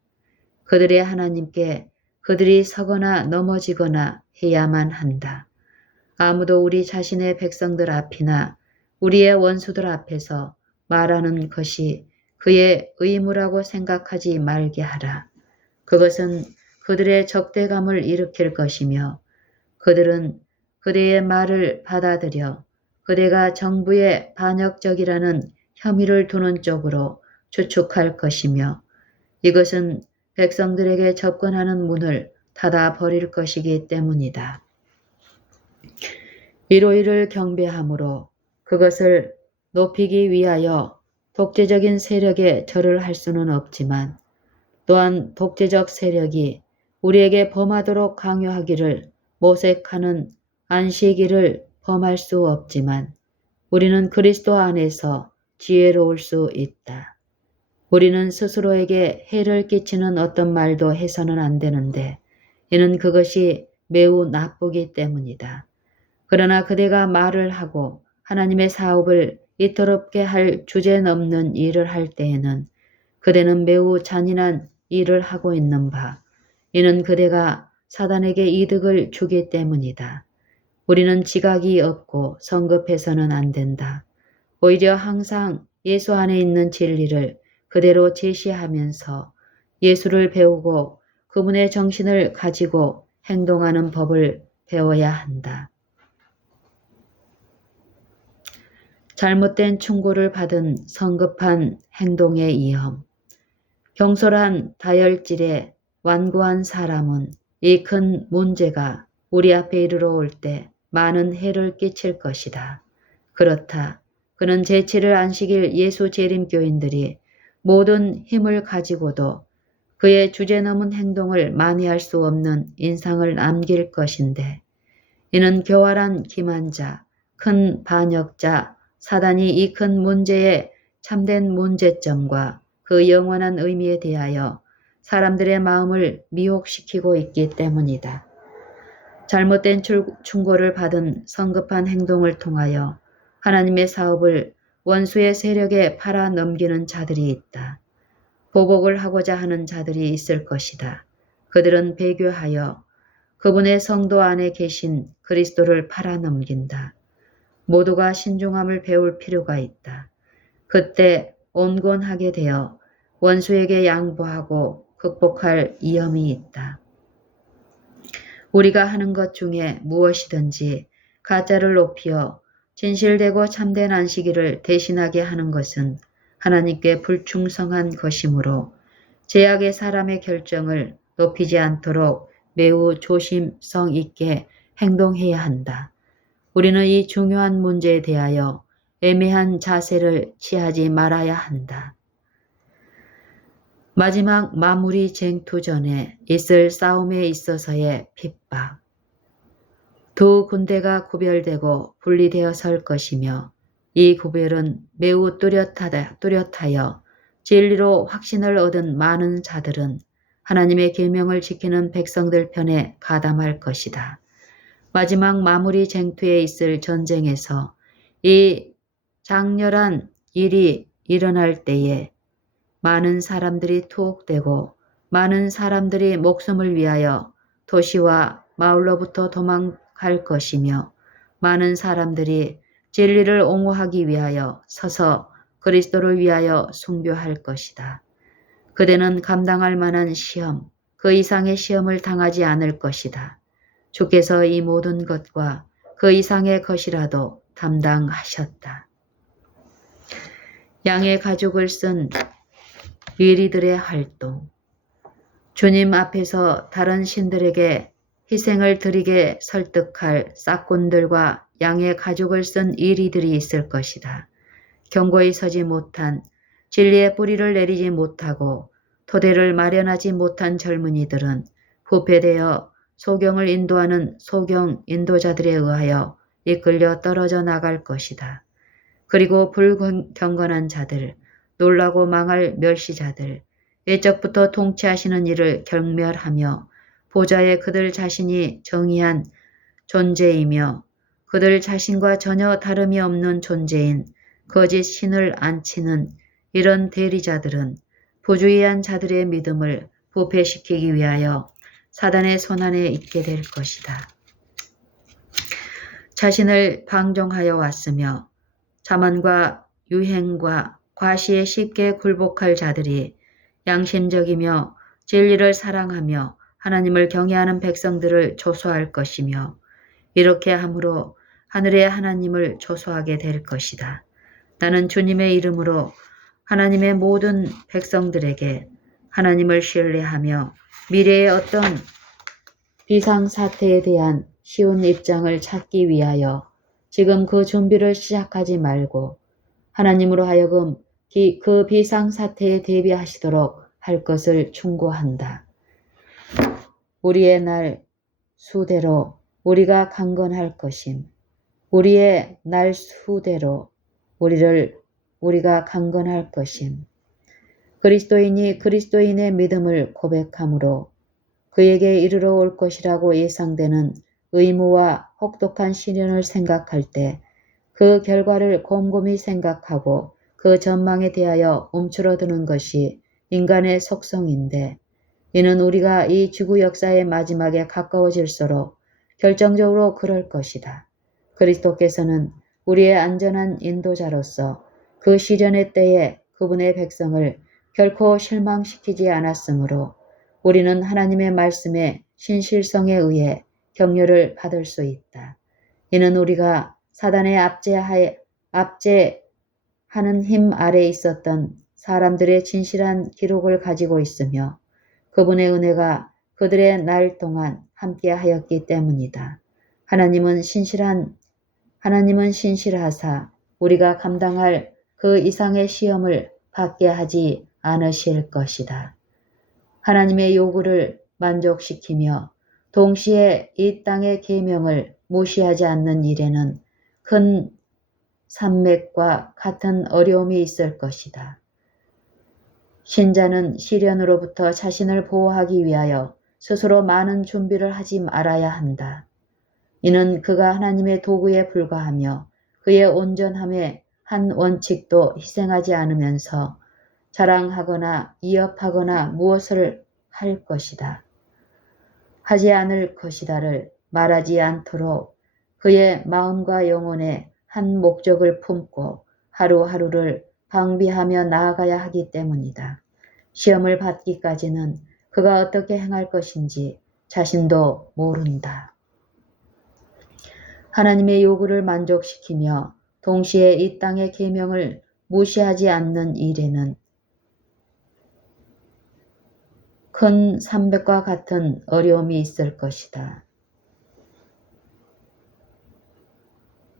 그들의 하나님께 그들이 서거나 넘어지거나 해야만 한다. 아무도 우리 자신의 백성들 앞이나 우리의 원수들 앞에서 말하는 것이 그의 의무라고 생각하지 말게 하라. 그것은 그들의 적대감을 일으킬 것이며 그들은 그대의 말을 받아들여 그대가 정부에 반역적이라는 혐의를 두는 쪽으로 추측할 것이며 이것은 백성들에게 접근하는 문을 닫아버릴 것이기 때문이다. 위로이를 경배함으로 그것을 높이기 위하여 독재적인 세력에 절을 할 수는 없지만 또한 독재적 세력이 우리에게 범하도록 강요하기를 모색하는 안식일을 범할 수 없지만 우리는 그리스도 안에서 지혜로울 수 있다. 우리는 스스로에게 해를 끼치는 어떤 말도 해서는 안 되는데 이는 그것이 매우 나쁘기 때문이다. 그러나 그대가 말을 하고 하나님의 사업을 이토롭게 할 주제넘는 일을 할 때에는 그대는 매우 잔인한 일을 하고 있는 바 이는 그대가 사단에게 이득을 주기 때문이다. 우리는 지각이 없고 성급해서는 안 된다. 오히려 항상 예수 안에 있는 진리를 그대로 제시하면서 예수를 배우고 그분의 정신을 가지고 행동하는 법을 배워야 한다. 잘못된 충고를 받은 성급한 행동의 위험. 경솔한 다혈질의 완고한 사람은 이 큰 문제가 우리 앞에 이르러 올 때 많은 해를 끼칠 것이다. 그렇다. 그는 제7일 안식일 예수 재림교인들이 모든 힘을 가지고도 그의 주제넘은 행동을 만회할 수 없는 인상을 남길 것인데, 이는 교활한 기만자, 큰 반역자, 사단이 이 큰 문제의 참된 문제점과 그 영원한 의미에 대하여 사람들의 마음을 미혹시키고 있기 때문이다. 잘못된 충고를 받은 성급한 행동을 통하여 하나님의 사업을 원수의 세력에 팔아 넘기는 자들이 있다. 보복을 하고자 하는 자들이 있을 것이다. 그들은 배교하여 그분의 성도 안에 계신 그리스도를 팔아 넘긴다. 모두가 신중함을 배울 필요가 있다. 그때 온곤하게 되어 원수에게 양보하고 극복할 위험이 있다. 우리가 하는 것 중에 무엇이든지 가짜를 높여 진실되고 참된 안식일을 대신하게 하는 것은 하나님께 불충성한 것이므로 제약의 사람의 결정을 높이지 않도록 매우 조심성 있게 행동해야 한다. 우리는 이 중요한 문제에 대하여 애매한 자세를 취하지 말아야 한다. 마지막 마무리 쟁투 전에 있을 싸움에 있어서의 핍박. 두 군대가 구별되고 분리되어 설 것이며 이 구별은 매우 뚜렷하여 진리로 확신을 얻은 많은 자들은 하나님의 계명을 지키는 백성들 편에 가담할 것이다. 마지막 마무리 쟁투에 있을 전쟁에서 이 장렬한 일이 일어날 때에 많은 사람들이 투옥되고 많은 사람들이 목숨을 위하여 도시와 마을로부터 도망갈 것이며 많은 사람들이 진리를 옹호하기 위하여 서서 그리스도를 위하여 순교할 것이다. 그대는 감당할 만한 시험, 그 이상의 시험을 당하지 않을 것이다. 주께서 이 모든 것과 그 이상의 것이라도 담당하셨다. 양의 가죽을 쓴 위리들의 활동. 주님 앞에서 다른 신들에게 희생을 드리게 설득할 싹군들과 양의 가죽을 쓴 위리들이 있을 것이다. 견고히 서지 못한, 진리의 뿌리를 내리지 못하고 토대를 마련하지 못한 젊은이들은 부패되어 소경을 인도하는 소경 인도자들에 의하여 이끌려 떨어져 나갈 것이다. 그리고 불경건한 자들, 놀라고 망할 멸시자들, 예적부터 통치하시는 이를 경멸하며 보좌에 그들 자신이 정의한 존재이며 그들 자신과 전혀 다름이 없는 존재인 거짓 신을 안치는 이런 대리자들은 부주의한 자들의 믿음을 부패시키기 위하여 사단의 손안에 있게 될 것이다. 자신을 방종하여 왔으며 자만과 유행과 과시에 쉽게 굴복할 자들이 양심적이며 진리를 사랑하며 하나님을 경외하는 백성들을 조소할 것이며 이렇게 함으로 하늘의 하나님을 조소하게 될 것이다. 나는 주님의 이름으로 하나님의 모든 백성들에게 하나님을 신뢰하며 미래의 어떤 비상사태에 대한 쉬운 입장을 찾기 위하여 지금 그 준비를 시작하지 말고 하나님으로 하여금 그 비상사태에 대비하시도록 할 것을 충고한다. 우리의 날 수대로 우리가 강건할 것임. 우리의 날 수대로 우리가 강건할 것임. 그리스도인이 그리스도인의 믿음을 고백함으로 그에게 이르러 올 것이라고 예상되는 의무와 혹독한 시련을 생각할 때 그 결과를 곰곰이 생각하고 그 전망에 대하여 움츠러드는 것이 인간의 속성인데 이는 우리가 이 지구 역사의 마지막에 가까워질수록 결정적으로 그럴 것이다. 그리스도께서는 우리의 안전한 인도자로서 그 시련의 때에 그분의 백성을 결코 실망시키지 않았으므로 우리는 하나님의 말씀의 신실성에 의해 격려를 받을 수 있다. 이는 우리가 사단의 압제하는 힘 아래 있었던 사람들의 진실한 기록을 가지고 있으며 그분의 은혜가 그들의 날 동안 함께 하였기 때문이다. 하나님은 신실하사 우리가 감당할 그 이상의 시험을 받게 하지 않으실 것이다. 하나님의 요구를 만족시키며 동시에 이 땅의 계명을 무시하지 않는 일에는 큰 산맥과 같은 어려움이 있을 것이다. 신자는 시련으로부터 자신을 보호하기 위하여 스스로 많은 준비를 하지 말아야 한다. 이는 그가 하나님의 도구에 불과하며 그의 온전함의 한 원칙도 희생하지 않으면서 자랑하거나 이업하거나 무엇을 할 것이다. 하지 않을 것이다를 말하지 않도록 그의 마음과 영혼에 한 목적을 품고 하루하루를 방비하며 나아가야 하기 때문이다. 시험을 받기까지는 그가 어떻게 행할 것인지 자신도 모른다. 하나님의 요구를 만족시키며 동시에 이 땅의 계명을 무시하지 않는 일에는 큰 산맥과 같은 어려움이 있을 것이다.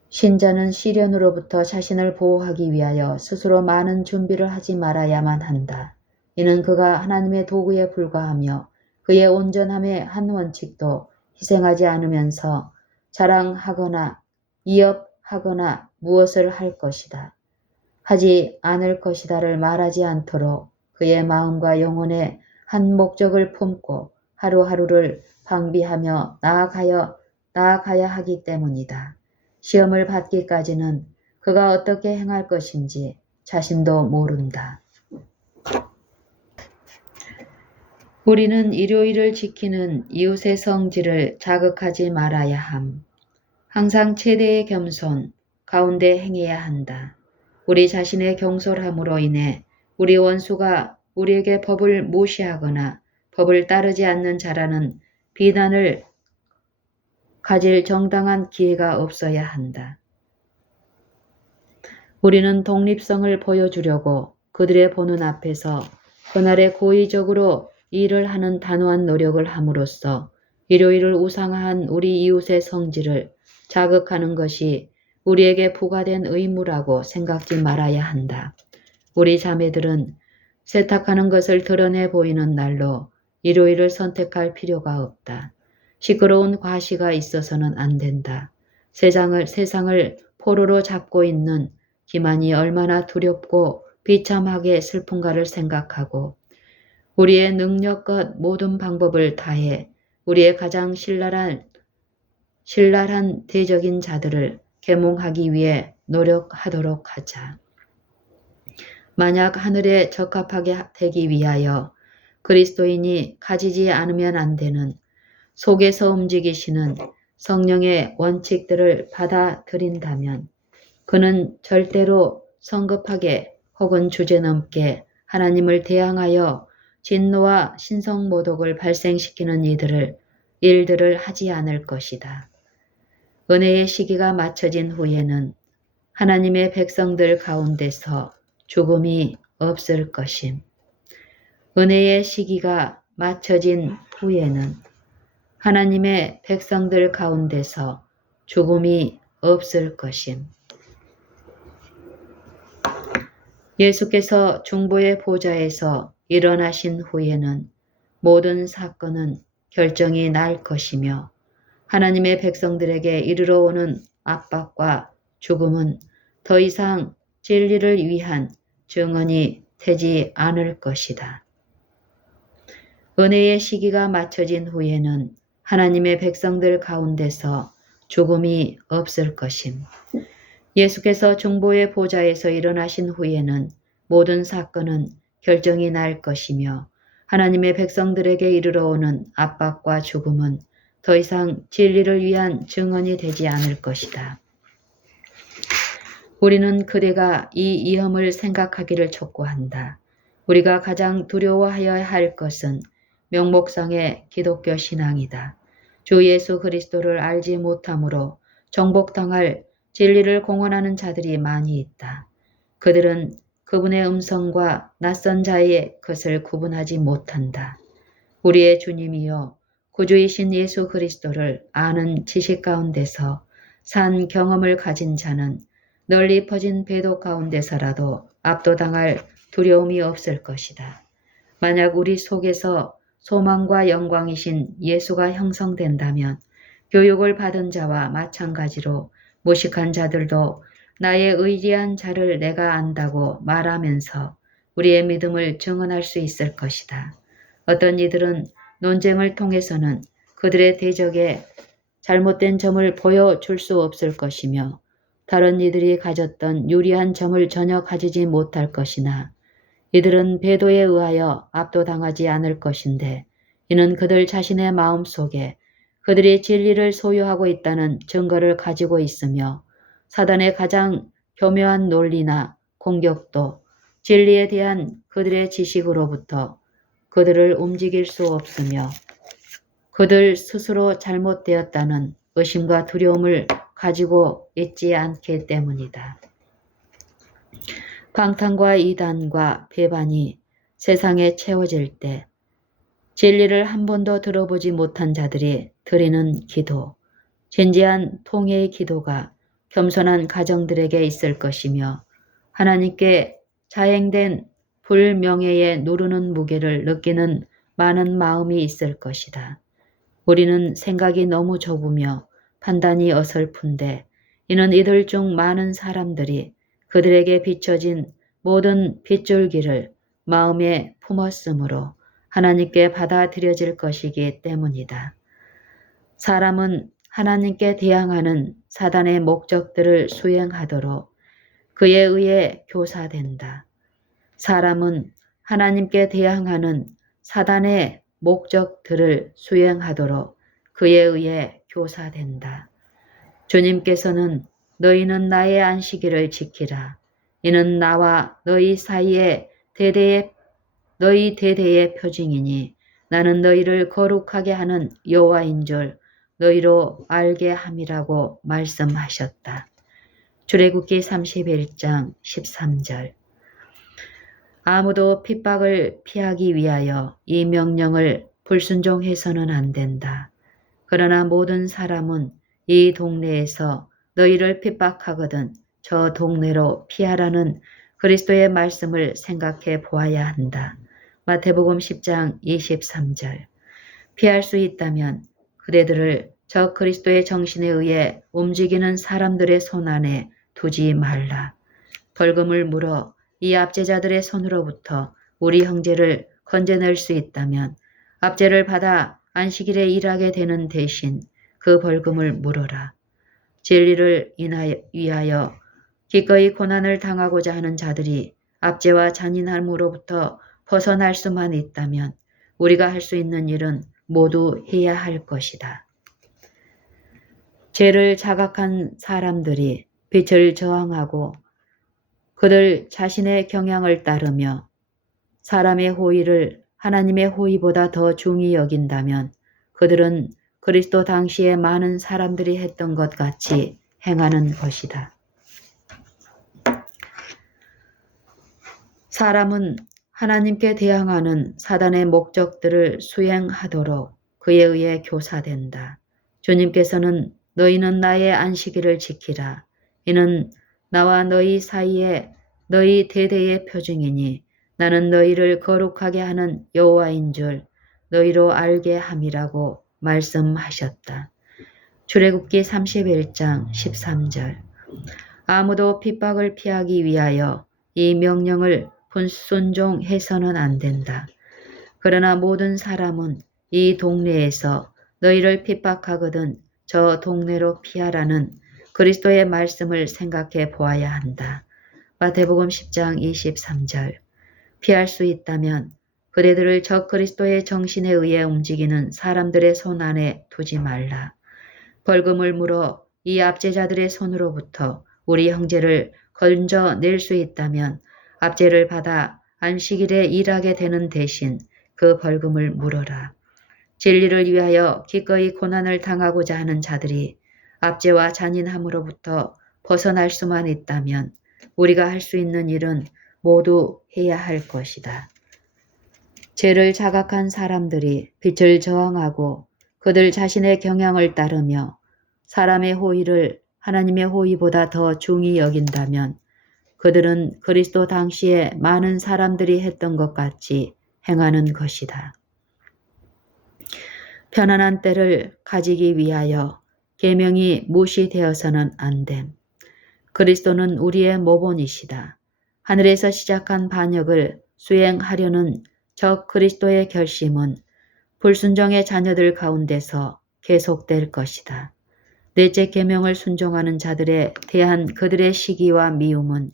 신자는 시련으로부터 자신을 보호하기 위하여 스스로 많은 준비를 하지 말아야만 한다. 이는 그가 하나님의 도구에 불과하며 그의 온전함의 한 원칙도 희생하지 않으면서 자랑하거나 이업하거나 무엇을 할 것이다. 하지 않을 것이다를 말하지 않도록 그의 마음과 영혼에 한 목적을 품고 하루하루를 방비하며 나아가야 하기 때문이다. 시험을 받기까지는 그가 어떻게 행할 것인지 자신도 모른다. 우리는 일요일을 지키는 이웃의 성질을 자극하지 말아야 함. 항상 최대의 겸손 가운데 행해야 한다. 우리 자신의 경솔함으로 인해 우리 원수가 우리에게 법을 무시하거나 법을 따르지 않는 자라는 비난을 가질 정당한 기회가 없어야 한다. 우리는 독립성을 보여주려고 그들의 보는 앞에서 그날에 고의적으로 일을 하는 단호한 노력을 함으로써 일요일을 우상화한 우리 이웃의 성질을 자극하는 것이 우리에게 부과된 의무라고 생각지 말아야 한다. 우리 자매들은 세탁하는 것을 드러내 보이는 날로 일요일을 선택할 필요가 없다. 시끄러운 과시가 있어서는 안 된다. 세상을 포로로 잡고 있는 기만이 얼마나 두렵고 비참하게 슬픈가를 생각하고 우리의 능력껏 모든 방법을 다해 우리의 가장 신랄한 대적인 자들을 계몽하기 위해 노력하도록 하자. 만약 하늘에 적합하게 되기 위하여 그리스도인이 가지지 않으면 안 되는 속에서 움직이시는 성령의 원칙들을 받아들인다면 그는 절대로 성급하게 혹은 주제넘게 하나님을 대항하여 진노와 신성모독을 발생시키는 일들을 하지 않을 것이다. 은혜의 시기가 맞춰진 후에는 하나님의 백성들 가운데서 죽음이 없을 것임. 은혜의 시기가 맞춰진 후에는 하나님의 백성들 가운데서 죽음이 없을 것임. 예수께서 중보의 보좌에서 일어나신 후에는 모든 사건은 결정이 날 것이며 하나님의 백성들에게 이르러 오는 압박과 죽음은 더 이상 진리를 위한 증언이 되지 않을 것이다. 은혜의 시기가 맞춰진 후에는 하나님의 백성들 가운데서 죽음이 없을 것임. 예수께서 중보의 보좌에서 일어나신 후에는 모든 사건은 결정이 날 것이며 하나님의 백성들에게 이르러 오는 압박과 죽음은 더 이상 진리를 위한 증언이 되지 않을 것이다. 우리는 그대가 이 위험을 생각하기를 촉구한다. 우리가 가장 두려워하여야 할 것은 명목상의 기독교 신앙이다. 주 예수 그리스도를 알지 못함으로 정복당할 진리를 공언하는 자들이 많이 있다. 그들은 그분의 음성과 낯선 자의 것을 구분하지 못한다. 우리의 주님이여 구주이신 예수 그리스도를 아는 지식 가운데서 산 경험을 가진 자는 널리 퍼진 배도 가운데서라도 압도당할 두려움이 없을 것이다. 만약 우리 속에서 소망과 영광이신 예수가 형성된다면 교육을 받은 자와 마찬가지로 무식한 자들도 나의 의리한 자를 내가 안다고 말하면서 우리의 믿음을 증언할 수 있을 것이다. 어떤 이들은 논쟁을 통해서는 그들의 대적에 잘못된 점을 보여줄 수 없을 것이며 다른 이들이 가졌던 유리한 점을 전혀 가지지 못할 것이나 이들은 배도에 의하여 압도당하지 않을 것인데 이는 그들 자신의 마음속에 그들이 진리를 소유하고 있다는 증거를 가지고 있으며 사단의 가장 교묘한 논리나 공격도 진리에 대한 그들의 지식으로부터 그들을 움직일 수 없으며 그들 스스로 잘못되었다는 의심과 두려움을 가지고 있지 않기 때문이다. 방탕과 이단과 배반이 세상에 채워질 때 진리를 한 번도 들어보지 못한 자들이 드리는 기도, 진지한 통회의 기도가 겸손한 가정들에게 있을 것이며 하나님께 자행된 불명예에 누르는 무게를 느끼는 많은 마음이 있을 것이다. 우리는 생각이 너무 좁으며 판단이 어설픈데 이는 이들 중 많은 사람들이 그들에게 비춰진 모든 빗줄기를 마음에 품었으므로 하나님께 받아들여질 것이기 때문이다. 사람은 하나님께 대항하는 사단의 목적들을 수행하도록 그에 의해 교사된다. 사람은 하나님께 대항하는 사단의 목적들을 수행하도록 그에 의해 교사된다. 주님께서는 너희는 나의 안식일을 지키라. 이는 나와 너희 사이에 너희 대대의 표징이니 나는 너희를 거룩하게 하는 여호와인 줄 너희로 알게 함이라고 말씀하셨다. 출애굽기 31장 13절. 아무도 핍박을 피하기 위하여 이 명령을 불순종해서는 안 된다. 그러나 모든 사람은 이 동네에서 너희를 핍박하거든 저 동네로 피하라는 그리스도의 말씀을 생각해 보아야 한다. 마태복음 10장 23절. 피할 수 있다면 그대들을 저 그리스도의 정신에 의해 움직이는 사람들의 손 안에 두지 말라. 벌금을 물어 이 압제자들의 손으로부터 우리 형제를 건져낼 수 있다면 압제를 받아 안식일에 일하게 되는 대신 그 벌금을 물어라. 진리를 위하여 기꺼이 고난을 당하고자 하는 자들이 압제와 잔인함으로부터 벗어날 수만 있다면 우리가 할 수 있는 일은 모두 해야 할 것이다. 죄를 자각한 사람들이 빛을 저항하고 그들 자신의 경향을 따르며 사람의 호의를 하나님의 호의보다 더 중히 여긴다면 그들은 그리스도 당시에 많은 사람들이 했던 것 같이 행하는 것이다. 사람은 하나님께 대항하는 사단의 목적들을 수행하도록 그에 의해 교사된다. 주님께서는 너희는 나의 안식일을 지키라. 이는 나와 너희 사이에 너희 대대의 표징이니 나는 너희를 거룩하게 하는 여호와인 줄 너희로 알게 함이라고 말씀하셨다. 출애굽기 31장 13절. 아무도 핍박을 피하기 위하여 이 명령을 불순종해서는 안 된다. 그러나 모든 사람은 이 동네에서 너희를 핍박하거든 저 동네로 피하라는 그리스도의 말씀을 생각해 보아야 한다. 마태복음 10장 23절. 피할 수 있다면 그대들을 저 그리스도의 정신에 의해 움직이는 사람들의 손 안에 두지 말라. 벌금을 물어 이 압제자들의 손으로부터 우리 형제를 건져낼 수 있다면 압제를 받아 안식일에 일하게 되는 대신 그 벌금을 물어라. 진리를 위하여 기꺼이 고난을 당하고자 하는 자들이 압제와 잔인함으로부터 벗어날 수만 있다면 우리가 할 수 있는 일은 모두 해야 할 것이다. 죄를 자각한 사람들이 빛을 저항하고 그들 자신의 경향을 따르며 사람의 호의를 하나님의 호의보다 더 중히 여긴다면 그들은 그리스도 당시에 많은 사람들이 했던 것 같이 행하는 것이다. 편안한 때를 가지기 위하여 계명이 무시되어서는 안 됨. 그리스도는 우리의 모본이시다. 하늘에서 시작한 반역을 수행하려는 저 그리스도의 결심은 불순종의 자녀들 가운데서 계속될 것이다. 넷째 계명을 순종하는 자들에 대한 그들의 시기와 미움은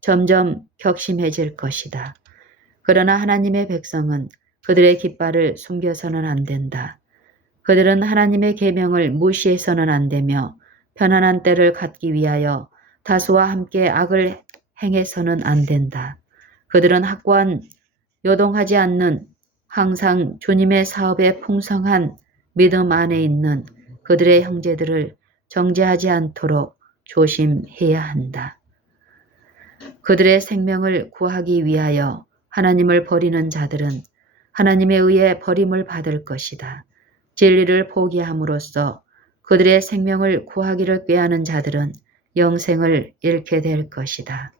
점점 격심해질 것이다. 그러나 하나님의 백성은 그들의 깃발을 숨겨서는 안 된다. 그들은 하나님의 계명을 무시해서는 안 되며 편안한 때를 갖기 위하여 다수와 함께 악을 행해서는 안 된다. 그들은 확고한 요동하지 않는 항상 주님의 사업에 풍성한 믿음 안에 있는 그들의 형제들을 정죄하지 않도록 조심해야 한다. 그들의 생명을 구하기 위하여 하나님을 버리는 자들은 하나님에 의해 버림을 받을 것이다. 진리를 포기함으로써 그들의 생명을 구하기를 꾀하는 자들은 영생을 잃게 될 것이다.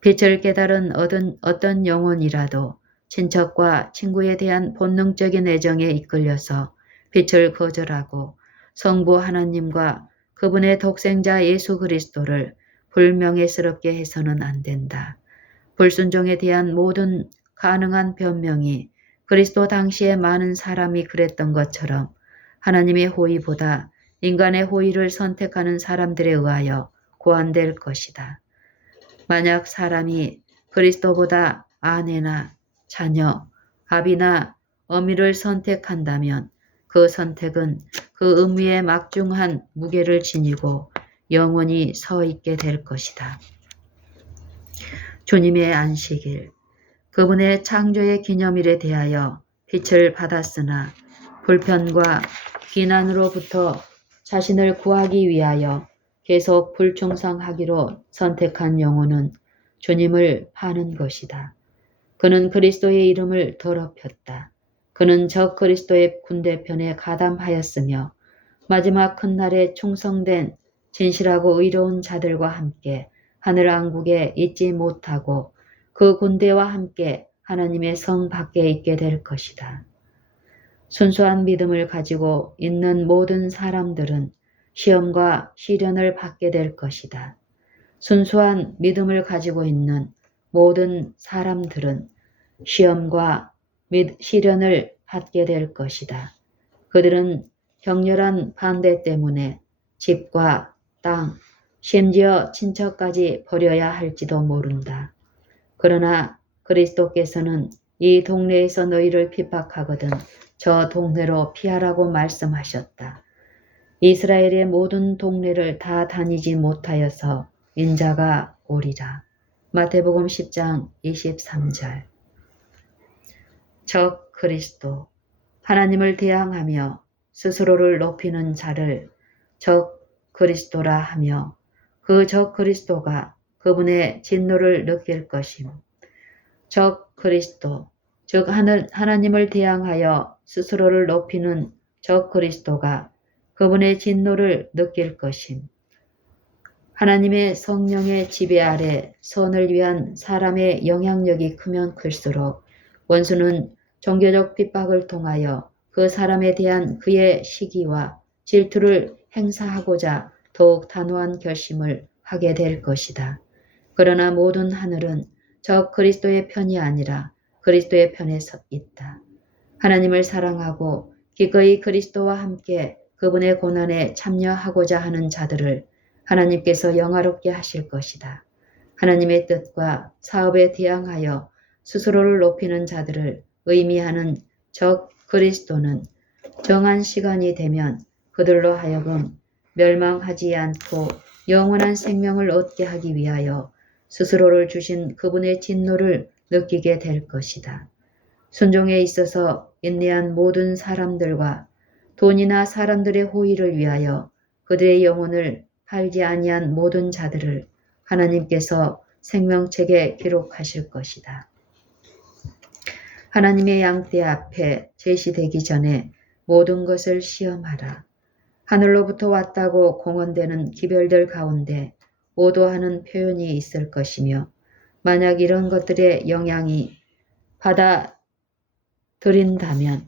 빛을 깨달은 어떤 영혼이라도 친척과 친구에 대한 본능적인 애정에 이끌려서 빛을 거절하고 성부 하나님과 그분의 독생자 예수 그리스도를 불명예스럽게 해서는 안 된다. 불순종에 대한 모든 가능한 변명이 그리스도 당시에 많은 사람이 그랬던 것처럼 하나님의 호의보다 인간의 호의를 선택하는 사람들에 의하여 고안될 것이다. 만약 사람이 그리스도보다 아내나 자녀, 아비나 어미를 선택한다면 그 선택은 그 의미에 막중한 무게를 지니고 영원히 서 있게 될 것이다. 주님의 안식일, 그분의 창조의 기념일에 대하여 빛을 받았으나 불편과 비난으로부터 자신을 구하기 위하여 계속 불충성하기로 선택한 영혼은 주님을 파는 것이다. 그는 그리스도의 이름을 더럽혔다. 그는 적 그리스도의 군대편에 가담하였으며 마지막 큰 날에 충성된 진실하고 의로운 자들과 함께 하늘 왕국에 있지 못하고 그 군대와 함께 하나님의 성 밖에 있게 될 것이다. 순수한 믿음을 가지고 있는 모든 사람들은 시험과 시련을 받게 될 것이다. 순수한 믿음을 가지고 있는 모든 사람들은 시험과 시련을 받게 될 것이다. 그들은 격렬한 반대 때문에 집과 땅, 심지어 친척까지 버려야 할지도 모른다. 그러나 그리스도께서는 이 동네에서 너희를 핍박하거든 저 동네로 피하라고 말씀하셨다. 이스라엘의 모든 동네를 다 다니지 못하여서 인자가 오리라. 마태복음 10장 23절. 적 그리스도, 하나님을 대항하며 스스로를 높이는 자를 적 그리스도라 하며 그 적 그리스도가 그분의 진노를 느낄 것임. 적 그리스도, 즉 하나님을 대항하여 스스로를 높이는 적 그리스도가 그분의 진노를 느낄 것임. 하나님의 성령의 지배 아래 선을 위한 사람의 영향력이 크면 클수록 원수는 종교적 핍박을 통하여 그 사람에 대한 그의 시기와 질투를 행사하고자 더욱 단호한 결심을 하게 될 것이다. 그러나 모든 하늘은 저 그리스도의 편이 아니라 그리스도의 편에 서 있다. 하나님을 사랑하고 기꺼이 그리스도와 함께 그분의 고난에 참여하고자 하는 자들을 하나님께서 영화롭게 하실 것이다. 하나님의 뜻과 사업에 대항하여 스스로를 높이는 자들을 의미하는 적 그리스도는 정한 시간이 되면 그들로 하여금 멸망하지 않고 영원한 생명을 얻게 하기 위하여 스스로를 주신 그분의 진노를 느끼게 될 것이다. 순종에 있어서 인내한 모든 사람들과 돈이나 사람들의 호의를 위하여 그들의 영혼을 팔지 아니한 모든 자들을 하나님께서 생명책에 기록하실 것이다. 하나님의 양떼 앞에 제시되기 전에 모든 것을 시험하라. 하늘로부터 왔다고 공언되는 기별들 가운데 오도하는 표현이 있을 것이며 만약 이런 것들의 영향이 받아들인다면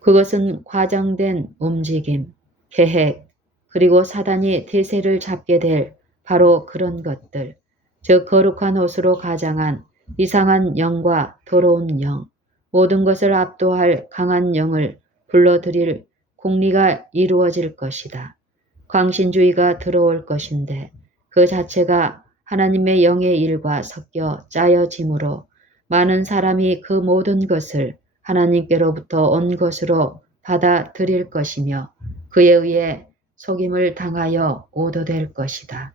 그것은 과장된 움직임, 계획, 그리고 사단이 대세를 잡게 될 바로 그런 것들, 즉 거룩한 옷으로 가장한 이상한 영과 더러운 영, 모든 것을 압도할 강한 영을 불러들일 공리가 이루어질 것이다. 광신주의가 들어올 것인데 그 자체가 하나님의 영의 일과 섞여 짜여짐으로 많은 사람이 그 모든 것을 하나님께로부터 온 것으로 받아들일 것이며 그에 의해 속임을 당하여 오도될 것이다.